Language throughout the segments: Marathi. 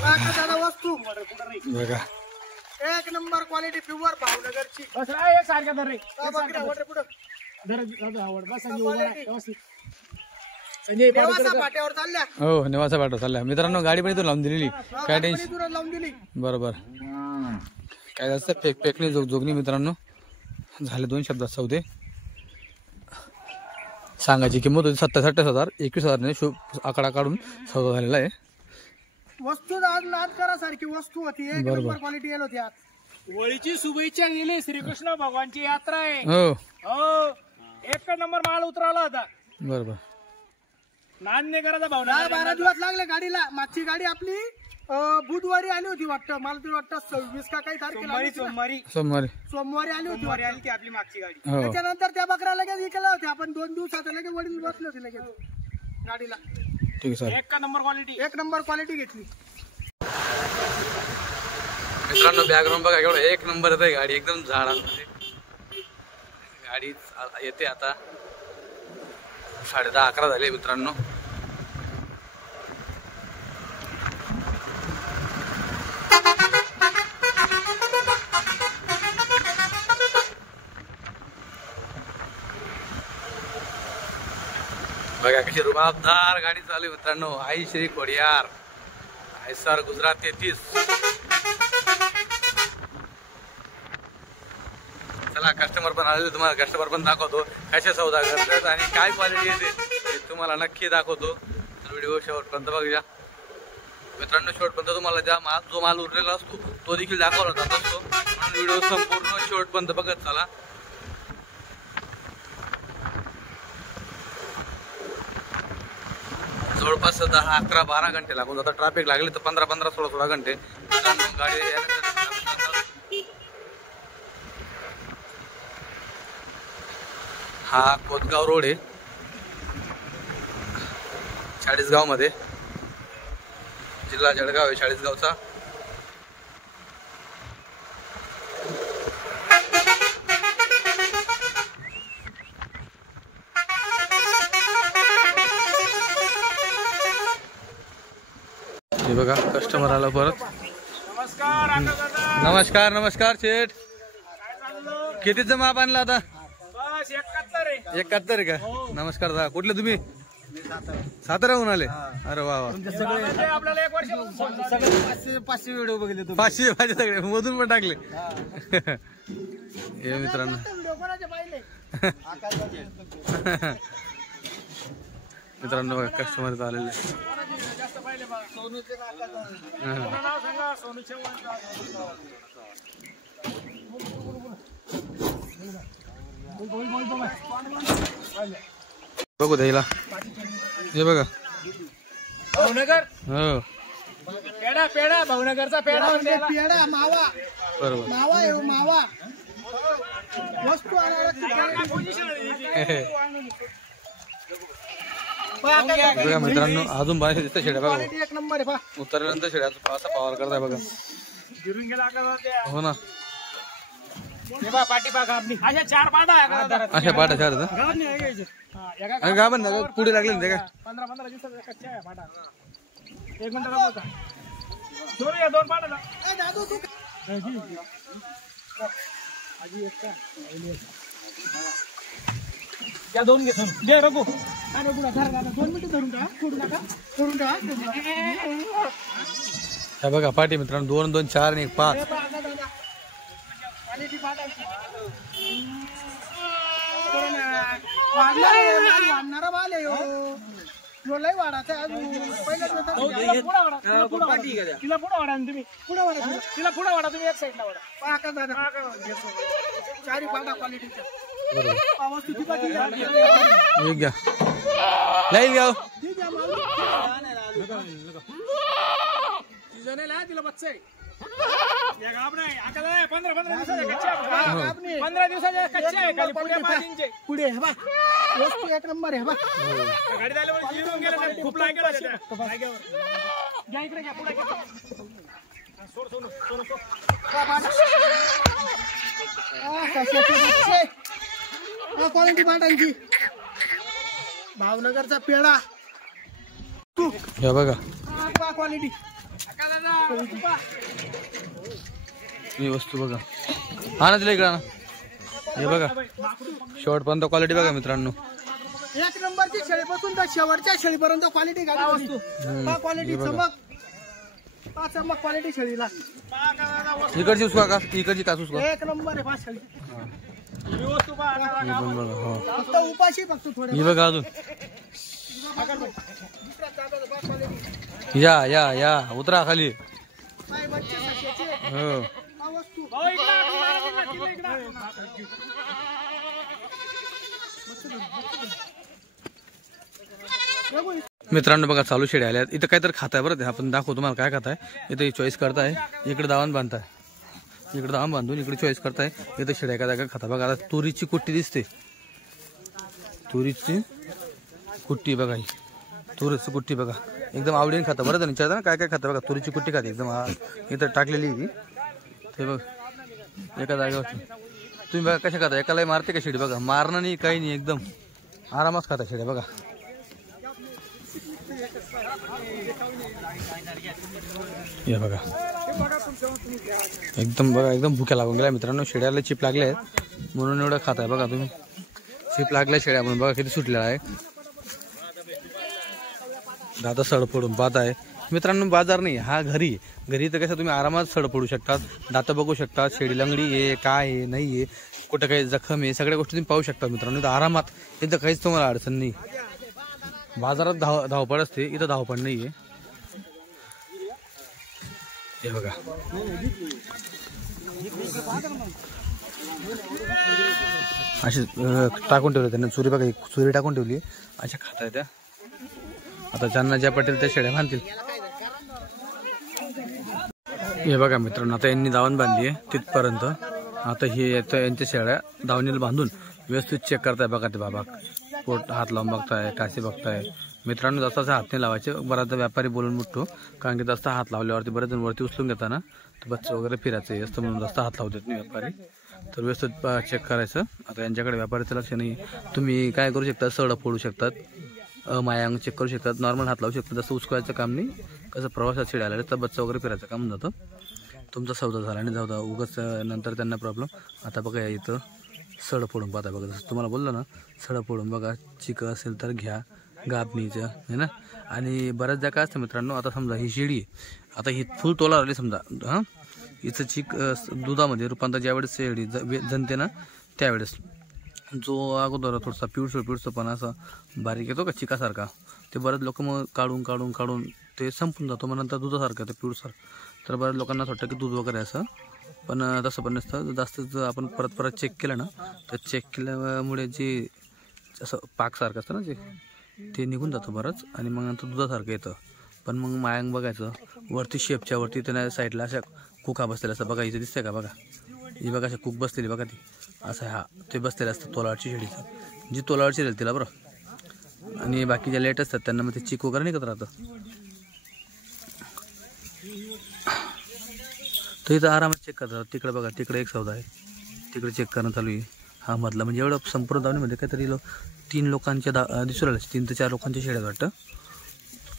दादा वस्तू बघा एक नंबर क्वालिटी प्युअर भावनगरची एक सारखा धर रे संजय पाट्यावर चालल्या हो निवासा पाठव चालल्या मित्रांनो गाडी पण इथून लावून दिलेली काय टेन्शन इथूनच लावून दिली बरोबर काय जास्त फेकणी जोगणी मित्रांनो झाले 2 शब्दात सौदे सांगायची किंमत होती 27,000 21,000 आकडा काढून सौदा झालेला आहे वस्तू आज नाद करा सारखी वस्तू होती एक नंबर क्वालिटी येल होती आज होळीची शुभेच्छा दिली श्रीकृष्ण भगवानची यात्रा आहे हो हो एक नंबर माल उतरवला होता बरोबर नांदणे करायचा भावना 12 दिवस लागले गाडीला मागची गाडी आपली बुधवारी आली होती वाटतं मला तरी वाटतं 26 का काही तारखेला सोमवारी आली होती ती आपली मागची गाडी त्याच्यानंतर त्या बकरा लगेच विकला होत्या आपण 2 दिवसात लगेच वडील बसले होते लगेच गाडीला ठीक आहे सर एक नंबर क्वालिटी घेतली मित्रांनो बॅकग्राऊंड बघा एवढं एक नंबर येते गाडी एकदम झाडांमध्ये गाडी येते आता 10:30-11 झाले मित्रांनो बघा कशी रुबाबदार गाडी चालू आहे मित्रांनो आई श्री कोडियार आयसर गुजरात 33 चला कस्टमर पण आलेले तुम्हाला कस्टमर पण दाखवतो कशा सौदा करतात आणि काय क्वालिटी येते हे तुम्हाला नक्की दाखवतो तर व्हिडिओ शेवटपर्यंत बघूया मित्रांनो शेवटपर्यंत तुम्हाला जो माल उरलेला असतो तो देखील दाखवला जात असतो म्हणून व्हिडिओ संपूर्ण शेवटपर्यंत बघत चला जवळपास 10-11-12 घंटे लागून जातात ट्रॅफिक लागले तर 15-16 घंटे गाडी हा कोतगाव रोड आहे चाळीसगाव मध्ये जिल्हा जळगाव आहे चाळीसगावचा हे बघा कस्टमर आला परत नमस्कार शेठ कितीचं माप आणला आता 71 का नमस्कार दादा कुठले तुम्ही साताऱ्याहून आले अरे वा वा 500 व्हिडिओ बघितले 500 माझे सगळे मधून पण टाकले हे मित्रांनो मित्रांनो कस्टमर आलेले बघू द्यायला हे बघा भावनगर हो पेढा भावनगरचा पेढा पेढा मावा बरोबर मावा वस्तू बघा मित्रांनो अजून बाहेर दिसतं शेड्या बघा एक नंबर आहे उतरल्यानंतर शेड्याचा असा पावर करताय बघा हो ना पाठी पाका आपली अशा 4 पाटा अशा पाटा 4 गाभण पुढे लागले ना ते काय 15 दिवसाचा कच्चा आहे पाटा 1 मिनिट राहतो सोरी 2 पाटा आजी एक का त्या 2 घे सोन दे रघु अरे गुडा धर दादा 2 मिनिट धरून का सोडून का हे बघा पाठी मित्रांनो 2 2 4 आणि 5 वाढणारा माल आहे लय वाढायचा तिला पुढे वाढा तुम्ही तिला पुढे वाढा तुम्ही एक साईडला वाढा पाका दादा चारी पाटा क्वालिटीचा घ्या नाही घ्या तिला बच्चा आहे 15 दिवसाचे कच्चे आहे पुढे वस्तू एक नंबर आहे गाडी झाल्यावर खूप लागेल घ्या इकडे घ्या पुढे क्वालिटी पाटांची भावनगरचा पेढा हे बघा क्वालिटी ही वस्तू बघा, हा ना तिला इकडे ना, हे बघा शेवटपर्यंत क्वालिटी बघा मित्रांनो. एक नंबरची शेळीपासून तर शेवटच्या शेळीपर्यंत क्वालिटी गाडी वस्तू. क्वालिटी चमक क्वालिटी शेळीला. इकडची उसका का इकडची कास उसका एक नंबर आहे. पाच शेळी हो. फक्त उपाशी फक्त थोडे. ही बघा अजून. या या या उतरा खाली. हो मित्रांनो बघा चालू शेळ्या आल्यात. इथं काहीतरी खाताय बरं, आपण दाखवतो तुम्हाला काय खाताय. इथं चॉईस करताय, इकडे दावण बांधताय, इकडे दावण बांधून इकडे चॉईस करताय. इथं शेळ्या काय काय खाता बघा. आता तुरीची कुट्टी दिसते, तुरीची कुट्टी बघा, ही तुरीची कुट्टी बघा, एकदम आवडीने खाता बरं. विचारता ना काय काय खाता बघा, तुरीची कुट्टी खाते एकदम. इथं टाकलेली ती ते बघ एका जागेवर. तुम्ही बघा कशा खाता, एकाला मारते का शेळी बघा, मारणं नाही काही नाही, एकदम आरामात खाता शेळ्या बघा. हे बघा एकदम बघा, एकदम भुक्या लागून गेल्या मित्रांनो. शेळ्याला चिप लागले आहेत म्हणून एवढं खाताय बघा तुम्ही. चिप लागल्या शेळ्या म्हणून बघा किती सुटलेला आहे. दादा सड पडून पाहत आहे मित्रांनो. बाजार नाही हा, घरी. घरी तर कसं तुम्ही आरामात सड पडू शकतात, दातं बघू शकतात, शेळी लंगडी आहे काय आहे नाही आहे, कुठं काही जखम आहे, सगळ्या गोष्टी तुम्ही पाहू शकता मित्रांनो. इथं आरामात, इथं काहीच तुम्हाला अडचण नाही. बाजारात धावपळ असते, इथं धावपळ नाही आहे. हे बघा अशी टाकून ठेवली त्यांना चुरी बघा, चुरी टाकून ठेवली अशा खाताय त्या. आता ज्यांना ज्या पटेल त्या शेळ्या बांधतील. हे बघा मित्रांनो आता यांनी दावण बांधली आहे तिथपर्यंत. आता हे यांच्या शेळ्या दावणीला बांधून व्यवस्थित चेक करताय बघा. ते बाबा पोट हात लावून बघताय, काशी बघताय मित्रांनो. जास्त हात नाही लावायचे, बराचदा व्यापारी बोलून मुठतो, कारण की जास्त हात लावल्यावरती बरेच जण वरती उचलून घेताना तर बच्चे वगैरे फिरायचं असतं म्हणून जास्त हात लावू देत नाही व्यापारी. तर व्यवस्थित चेक करायचं. आता यांच्याकडे व्यापाऱ्याचं लक्ष नाही. तुम्ही काय करू शकता, सड फोडू शकतात, मायांग चेक करू शकतात, नॉर्मल हात लावू शकतात. जास्त उचकायचं काम नाही. कसं प्रवासात शेळ्या आल्या तर बच्चा वगैरे फिरायचं काम जातं. तुमचा सौदा झाला आणि जाऊ उगाच नंतर त्यांना प्रॉब्लेम. आता बघा इथं सड फोडून पाहता बघा, जसं तुम्हाला बोललो ना, सड फोडून बघा. चिक असेल तर घ्या गाबणीचं आहे ना. आणि बऱ्याचदा काय असतं मित्रांनो, आता समजा ही शेळी आता ही फुल तोला राहिली समजा, हां हिचं चिक दुधामध्ये रूपांतर ज्यावेळेस शेळी जनते ना त्यावेळेस जो अगोदर थोडासा पिवळसरपणा असा बारीक येतो का चिकासारखा, ते बरेच लोक मग काढून काढून काढून ते संपून जातो. मग नंतर दुधासारखं ते पिवळसर. तर बऱ्याच लोकांना असं वाटतं की दूध वगैरे असं, पण तसं पण नसतं. जास्त जर आपण परत चेक केलं ना, तर चेक केल्यामुळे जे असं पाकसारखं असतं ना जे, ते निघून जातं बरंच. आणि मग नंतर दुधासारखं येतं. पण मग मायांग बघायचं वरती शेपच्या वरती त्यांना साईडला अशा कुका बसलेल्या असतं बघा. इथे दिसतंय का बघा, ही बघा अशा कुक बसलेली बघा, ती असं हा ते बसलेलं असतं तोलावरची शेळीचं. जी तोलावरची राहील तिला बरं. आणि बाकी ज्या लेट असतात त्यांना मग ते चिक वगैरे निघत राहतं. तर इथं आरामात चेक करतात. तिकडे बघा, तिकडे एक सौदा आहे, तिकडे चेक करणं चालू आहे. हा मधला म्हणजे एवढं संपूर्ण दावणीमध्ये काहीतरी 3 लोकांच्या दिसू राहिले, 3 ते 4 लोकांच्या शेळ्या वाटतं.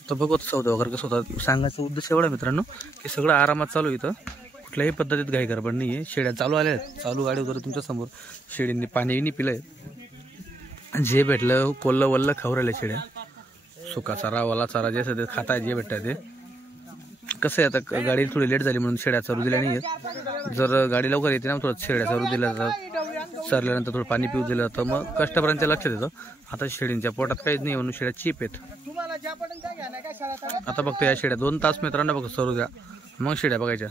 तर बघत सौदा वगैरे कसं होता. सांगायचा उद्देश एवढा मित्रांनो की सगळं आरामात चालू इथं, कुठल्याही पद्धतीत घाई गडबड नाही आहे. शेळ्या चालू आल्या आहेत, चालू गाडी वगैरे तुमच्यासमोर. शेळींनी पाणीही पिलं आहे, जे भेटलं कोल्लं वल्लं खाऊ राहिले शेळ्या. सुका चारा वाला चारा जे असं ते खाताय, जे भेटताय ते. कसं आहे आता गाडी थोडी लेट झाली म्हणून शेळ्या चालू दिल्या नाही आहेत. जर गाडी लवकर येते ना थोडं शेळ्या चालू दिल्या जातात, सरल्यानंतर थोडं पाणी पिऊ दिलं जातं, मग कष्टापर्यंत लक्षात येतं. आता शेळींच्या पोटात काहीच नाही म्हणून शेळ्या चीप आहेत. आता बघतो या शेळ्या 2 तास मित्रांनो बघा सरू द्या, मग शेळ्या बघायच्या.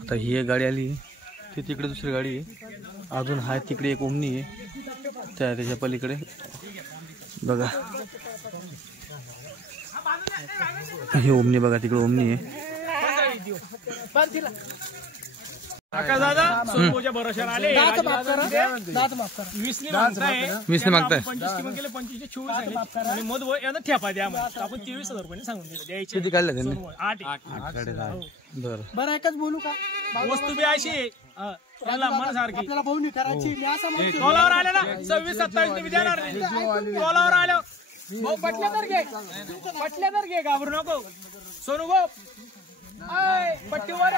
आता ही एक गाडी आली, ती तिकडे दुसरी गाडी आहे, अजून हा तिकडे एक ओमनी आहे, त्याच्या पलीकडे बघा ही ओमनी बघा, तिकडे ओमनी आहे. वीस ने मागताय 25 किती काढलं त्यांनी? बरं एकच बोलू का, वस्तू बी अशी मन सारखी आपल्याला भावनी करायची. मी असं म्हणतो तोलावर आले ना 26-27 मी देणार नाही. तोलावर आलो पटल्या तर घे, घाबरू नको. सोनू भाऊ पट्टीवर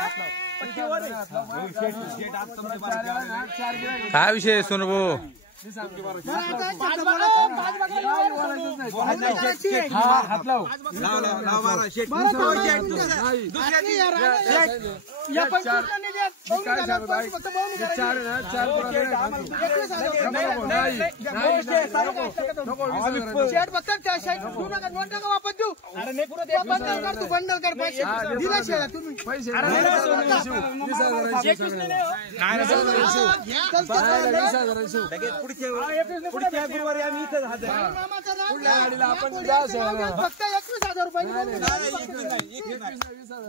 काय विषय आहे सोनू भाऊ? वापस देऊ बंडल कर पैसे दिला शेळा तुम्ही पुढच्या गुरुवारी आम्ही इथं फक्त 21,000 रुपये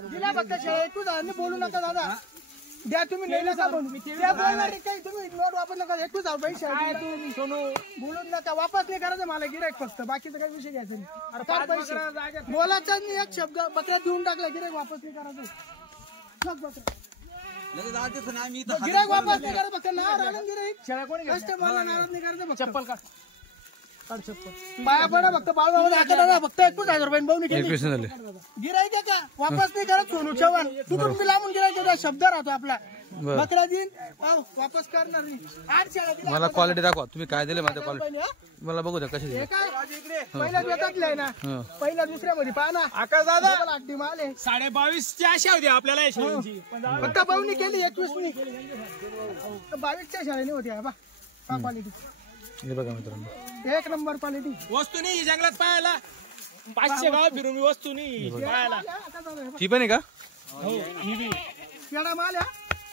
दिला फक्त शेळा 21,000 बोलू नका दादा द्या तुम्ही नाही नका बोलू काही तुम्ही नोट वापर नका 21,000 रुपये शेळा तुम्ही सोनू बोलूच नका वापस नाही करायचं मला गिरायक फक्त बाकीचं काही विषय घ्यायचा नाही बोलायचा नाही एक शब्द बकऱ्या देऊन टाकला गिरायक वापस नाही करायचं गिरायक वापस नाही करायचं फक्त नाव राहून गिरायक कस्टमरला नाराज नाही करायचं चप्पल का बाया पडा फक्त बाळूबाबा दाखल दादा फक्त 21,000 रुपये बहुनी केली गिरायक का वापस नाही करत सोनू चव्हाण तिथून मी लांबून गिरायक शब्द राहतो आपला बकरा दिन वापस करणार नाही 8 शेळ्या दिल्या मला क्वालिटी दाखवा तुम्ही काय दिले माझ्या क्वालिटी मला बघू द्या कशी दिली पहिल्या देतातले ना पहिल्या दुसऱ्या मध्ये पहा ना आकाश दादा लागते माले 22.5ची आशा होती आपल्याला या शेळींची फक्त बहुनी केली 21 नी 22च्या शेळ्याने होती बा क्वालिटी हे बघा मित्रांनो एक नंबर क्वालिटी वस्तू नाही जंगलात पाहायला 500 गाव फिरून वस्तू नाही पाहायला ती पण आहे का? शेळा माल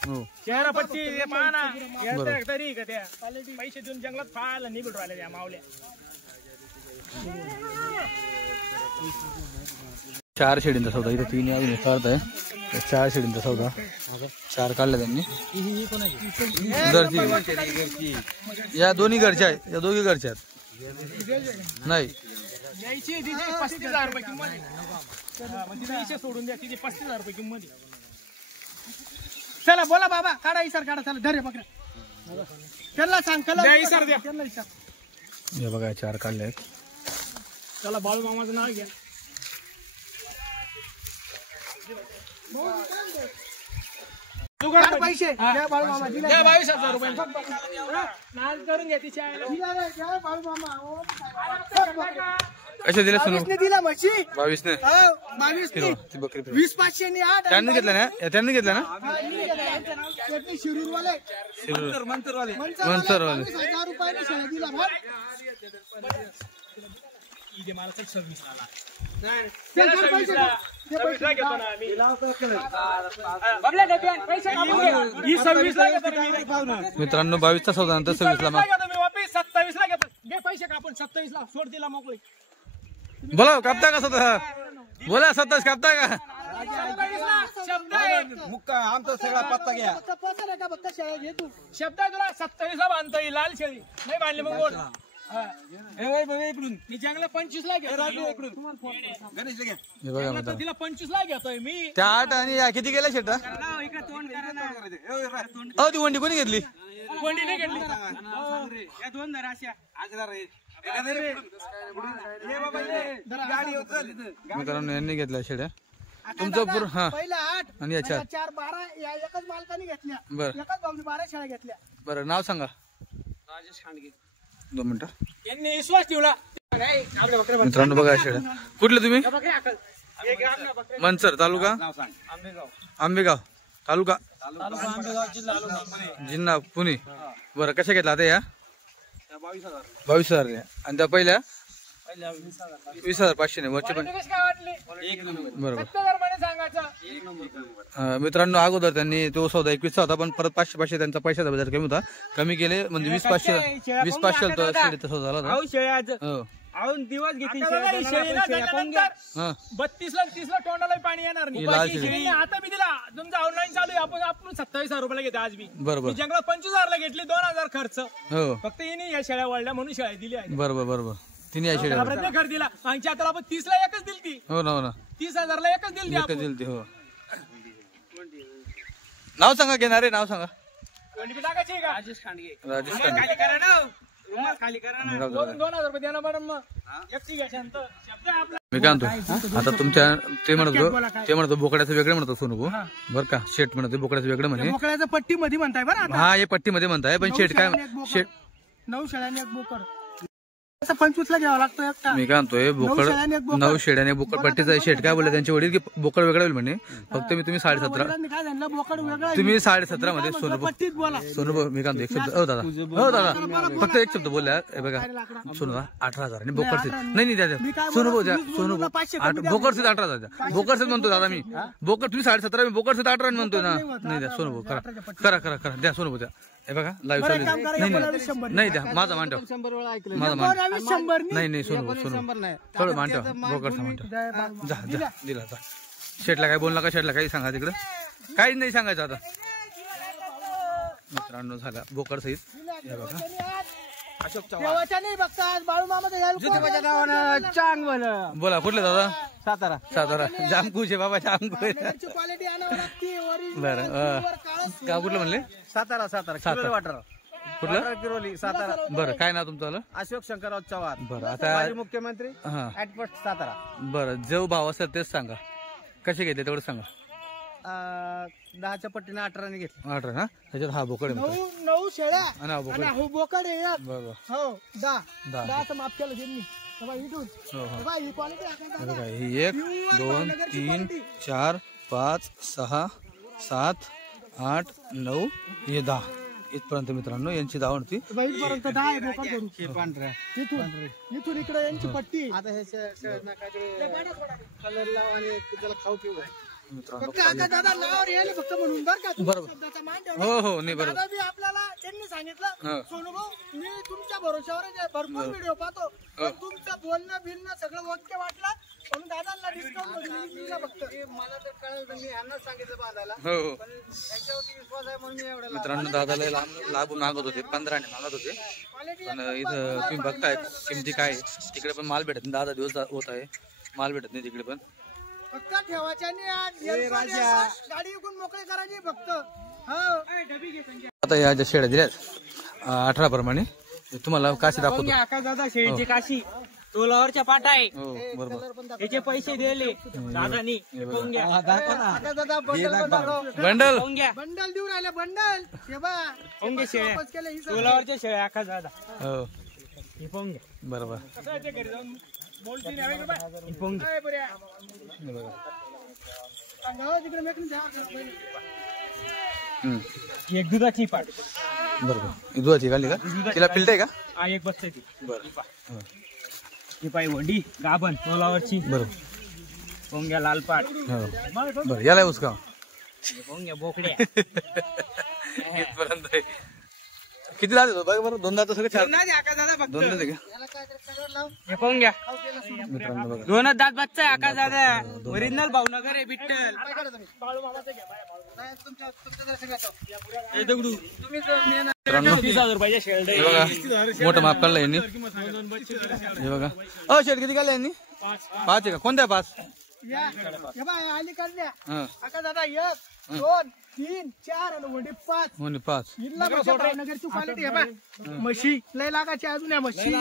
हो चेहरा पट्टी पाहना तरी का त्या पैसे देऊन जंगलात पाहायला निघून राहिल्या त्या मावल्या 4 शेळींचा सौदा इथं 3 अजून करत आहे 4 शेळींचा सौदा 4 काढला त्यांनी घरची या दोन्ही घरच्या आहेत या दोघी घरच्या आहेत नाही द्यायची 35,000 रुपये किंमत म्हणजे सोडून द्या तिथे 35,000 रुपये किंमत चला बोला बाबा काढा इसार काढा चला धरे बकरा त्यांना सांग द्या इसार द्या हे बघा 4 काढले आहेत चला बाळू मामाचं नाव घ्या पैसे द्या बाळू मामा दिला 22,000 रुपये करून घ्या तिच्या बाळू मामा कशा दिले सोनू दिला म्हशी 22 ने 22 ती बकरी 20,500 ने 8 त्यांनी घेतला ना त्यांनी घेतला ना शिरूर वाले मंतरवाले 20,000 रुपये शेळ्या दिला मला 26 आला मित्रांनो 22चा सौदा नंतर 26 ला 27 ला घेतो घे पैसे कापून 27 ला सोड दिला मोकळी बोला कापता का स्वतः बोला 27 कापता का शब्द आहे मुक्का आमचा सगळा पत्ता घ्या फक्त शेळ्या घे तू शब्द आहे तुला 27 ला बांधता येईल लाल शेळी नाही बांधली मग बोल इकडून मी जंगला 25 ला घेतो गणेश घ्या हे बघा तर तिला 25 ला घेतोय मी त्या 8 आणि या किती गेल्या शेटा ती वंडी कोणी घेतली कोंडी नाही घेतली मित्रांनो यांनी घेतल्या शेड्या तुमचं पूर्ण हा पहिला 8 आणि या 4 12 या एकच मालकाने घेतल्या बरं एकच भाऊनी 12 शेळ्या घेतल्या बरं नाव सांगा राजेश खांडगे 2 मिनिटं यांनी विश्वास ठेवला मित्रांनो बघा शेड्या कुठले तुम्ही मनसर तालुका आंबेगाव तालुका जिल्हा पुणे बरं कशा घेतला आता या 22,000 आणि त्या पहिल्या 20,500 वरचे पण बरोबर मित्रांनो अगोदर त्यांनी तो सौदा 21 होता पण परत 500 त्यांचा पैशाचा बाजार कमी होता कमी केले म्हणजे 20,500 सौदा झाला होता दिवस घेतली 32 ला 30 ला तोंडाला पाणी येणार नाही आता मी दिला तुमचा ऑनलाईन चालू आहे आपण 27,000 रुपयाला घेतो आज मी बरोबर जंगलात 25,000 ला घेतली 2,000 खर्च हो फक्त येणे या शेळ्या वाढल्या म्हणून शेळ्या दिल्या बरोबर बरोबर तिने या शेळ्या प्रत्येक घर दिला मागच्या आता आपण 30 ला एकच दिली ती हो ना 30,000 ला एकच दिली दिलती हो नाव सांगा घेणारे नाव सांगा टाकायची का राजेश खांडगे राजेश खांडगे खाली करा ना 2,000 रुपये द्या ना मॅडम मग एकटी घ्या शांत शब्द आपला मी काय म्हणतो आता तुमच्या ते म्हणतो बोकड्याचं वेगळं म्हणतो सोनू बरं का शेट म्हणतो बोकड्याचं वेगळं म्हणे बोकड्याचं पट्टी मध्ये म्हणताय बरं हा हे पट्टीमध्ये म्हणताय पण शेट काय शेट 9 शेळ्यांनी एक बोकड 25 ला घ्यावा लागतो एकटा मी काय म्हणतोय बोकड 9 शेड्याने बोकड पट्टीचा शेट काय बोलले त्यांचे वडील की बोकड वेगळा होईल म्हणे फक्त मी तुम्ही 17.5 काय झालं बोकड वेगळा तुम्ही 17.5 मध्ये सोनू पट्टीत बोला सोनू मी काय म्हणतो एक शब्द हो दादा फक्त एक शब्द बोलल्या बघा सोनू 18,000 आणि बोकड नाही द्या सोनू भाऊ द्या सोनू बोकड 18,000 द्या बोकड म्हणतो दादा मी बोकड तुम्ही 17.5 मी बोकड 18 म्हणतोय ना नाही द्या सोनू भाऊ करा करा करा द्या सोनू भाऊ द्या हे बघा लाईव्ह चालू नाही द्या माझा मान ठेव माझा मान नाही सोनू थोडं मान ठेव बोकडचा मान ठेव जा दिला आता शेटला काय बोलला का शेटला काही सांगा तिकडं काहीच नाही सांगायचं आता मित्रांनो झाला बोकड सहित हे बघा बोला कुठले दादा सातारा जामकुश आहे बाबा जामकुश बरं गाव कुठलं म्हणले सातारा वाटर कुठलं किरोली सातारा बरं काय नाव तुमचं अशोक शंकरराव चव्हाण बरं आता मुख्यमंत्री हा ऍटपोस्ट सातारा बरं जो भाव असेल तेच सांगा कसे घेते तेवढं सांगा 10च्या पट्टीने 18 घेतले 18 ना त्याच्यात हा बोकड 9 शेळ्या आणि हो बोकड आहे बरोबर हो 10 माफ केलं त्यांनी ही क्वालिटी 1 2 3 4 5 6 7 8 9 हे 10 इथपर्यंत मित्रांनो यांची धावणती इथपर्यंत 10 आहे बोकड करून पांढऱ्या इथून इकडे यांची पट्टी आता हे कलर लाव आणि त्याला खाऊ पिऊ मित्रांनो दादा नावावर येईल फक्त म्हणून बरं का बरोबर. शब्दाचा मान ठेवा. हो नाही बरोबर दादा बी आपल्याला त्यांनी सांगितलं सोनू भाऊ मी तुमच्या भरोशावर भरपूर व्हिडिओ पाहतो पण तुमचं बोलणं बिलणं सगळं वाक्य वाटलं म्हणून दादांना डिस्काउंट दिला फक्त मला तर कळलं मी यांना सांगितलं बांधायला हो पण त्यांच्यावरती विश्वास आहे म्हणून मी एवढं मित्रांनो दादाला लाभ मागत होते 15 मागत होते पण इथं तुम्ही बघताय किमती काय तिकडे पण माल भेटत नाही 10 दिवस होत आहे माल भेटत नाही तिकडे पण फक्त ठेवायच्या गाडी विकून मोकळी करायची फक्त आता या ज्या शेळ्या दिल्यात 18 प्रमाणे तुम्हाला काशी दाखवतो आकाश दादा शेळीची काशी तोलावरच्या पाटा आहे हो बरोबर त्याचे पैसे दिले दादानी बंडल बंडल देऊन राहिले बंडल शेळ्या तोलावरच्या शेळ्या आकाश दादा हो हे पाहून घ्या बरोबर कसं आहे ते घरी जाऊन बोलतील हे पाहून घ्या एक दुधाची पाट बरोबर दुधाची काढली का तिला पिल्ट आहे का हा एक बसते ती बरं ही पाय वडी गाभण तोलावरची बरोबर पोंग्या लालपाट हो बरं याला उसका पोंग्या बोकड्या इथपर्यंत आहे. किती दात येतो बघा बरं 2 दात सगळं 4 2 दात आहे का हे पोंग्या मित्रांनो बघा 2 दात बच्चा आहे आकाश दादा ओरिजिनल भावनगर आहे बिट्टल हे दगडू मित्रांनो 30,000 रुपयाच्या शेळ्या हे बघा मोठं माप काढलं यांनी हे बघा शेड किती काढलं यांनी 5 आहे का कोणत्या 5 आली काढल्या हा आका दादा 1 2 3 4 आणि वडी 5 होणे 5 इल्ला भावनगरची क्वालिटी आहे बा म्हशी लय लागायची अजून या म्हशी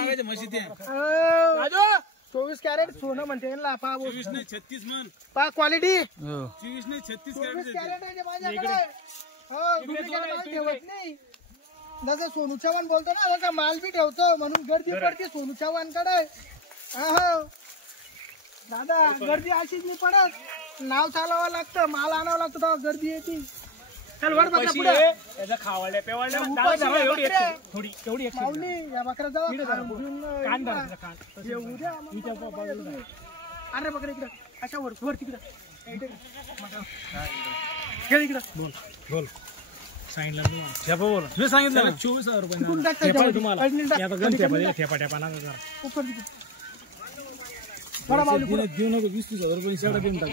24 कॅरेट सोनं म्हणते यांना पा 24 नाही 36 मन पा क्वालिटी 24 नाही 36 कॅरेट आहे माझ्याकडे हो डुप्लिकेट ठेवत नाही जसं सोनू चव्हाण बोलतो ना तसा माल बी ठेवतो म्हणून गर्दी पडते सोनू चव्हाणकडे हो दादा गर्दी अशीच नाही पडत नाव चालवावं लागतं माल आणावं लागतं तेव्हा गर्दी येते चल वर बघा पुढे त्याचा खावाड्या पेवाड्या दादा एवढी थोडी तेवढी माऊली या बकऱ्या जाऊ कान धरायचा कान अरे बकऱ्या इकडं अशा वर तिकडं घे इकडं बोल सांगितलं बोल मी सांगितलं 24,000 रुपये तुम्हाला देऊ नको 20,000 रुपये शेडा देऊन टाक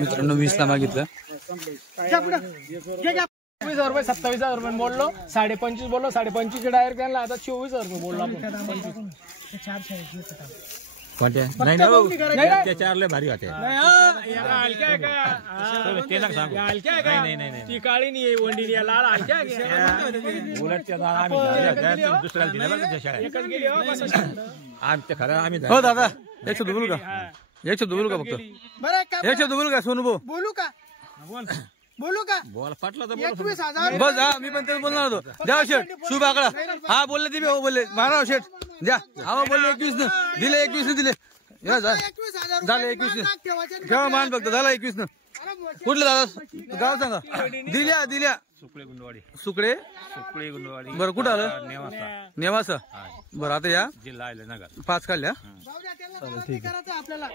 मित्रांनो 20 ला मागितलं 24,000 रुपये 27,000 रुपये बोललो 25.5 बोललो 25.5 डायरेक्ट त्यांना आता 24,000 रुपये बोललो आपण कोणत्या नाही फक्त ना भाऊ बघणी करायची. त्या चारले भारी वाटे नाही, हा, या हलक्या आहे का? हा, ते नका सांगू. या हलक्या आहे का? नाही. ती काळी नाही वंडी लाल हलक्या आहे का? उलट त्या दादा आम्ही झाल्या, दुसऱ्याला दिल्या बरं त्या शाळेत एकच गेली हो, बस. आमच्या खरं आम्ही हो झाल्या. दादा एक शब्द बोलू का एक शब्द बोलू का फक्त बरं एक काम एक शब्द बोलू का सोनू भाऊ बोलू का बोल. बोलू का बोल पटला तर बोल. 21,000 बस हा मी पण तेच बोलणार होतो द्या शेठ शुभ आकडा हा बोलले ते हो बोलले मारा शेठ द्या हा बोलले 21 न दिले 21 न दिले या जा 21,000 झालं रुपये 21 नाक ठेवायचे आणि केव्हा मान फक्त झाला 21 न अरे मोठे कुठलं दादा गाव सांगा दिल्या सुकळे गुंडवाडी सुकडे सुकळे गुंडवाडी बरं कुठं आलं नेवासा नेवासा बरं आता या जिल्हा नगर 5 काढल्या जाऊ द्या, त्यांना त्रास नाही करायचा आपल्याला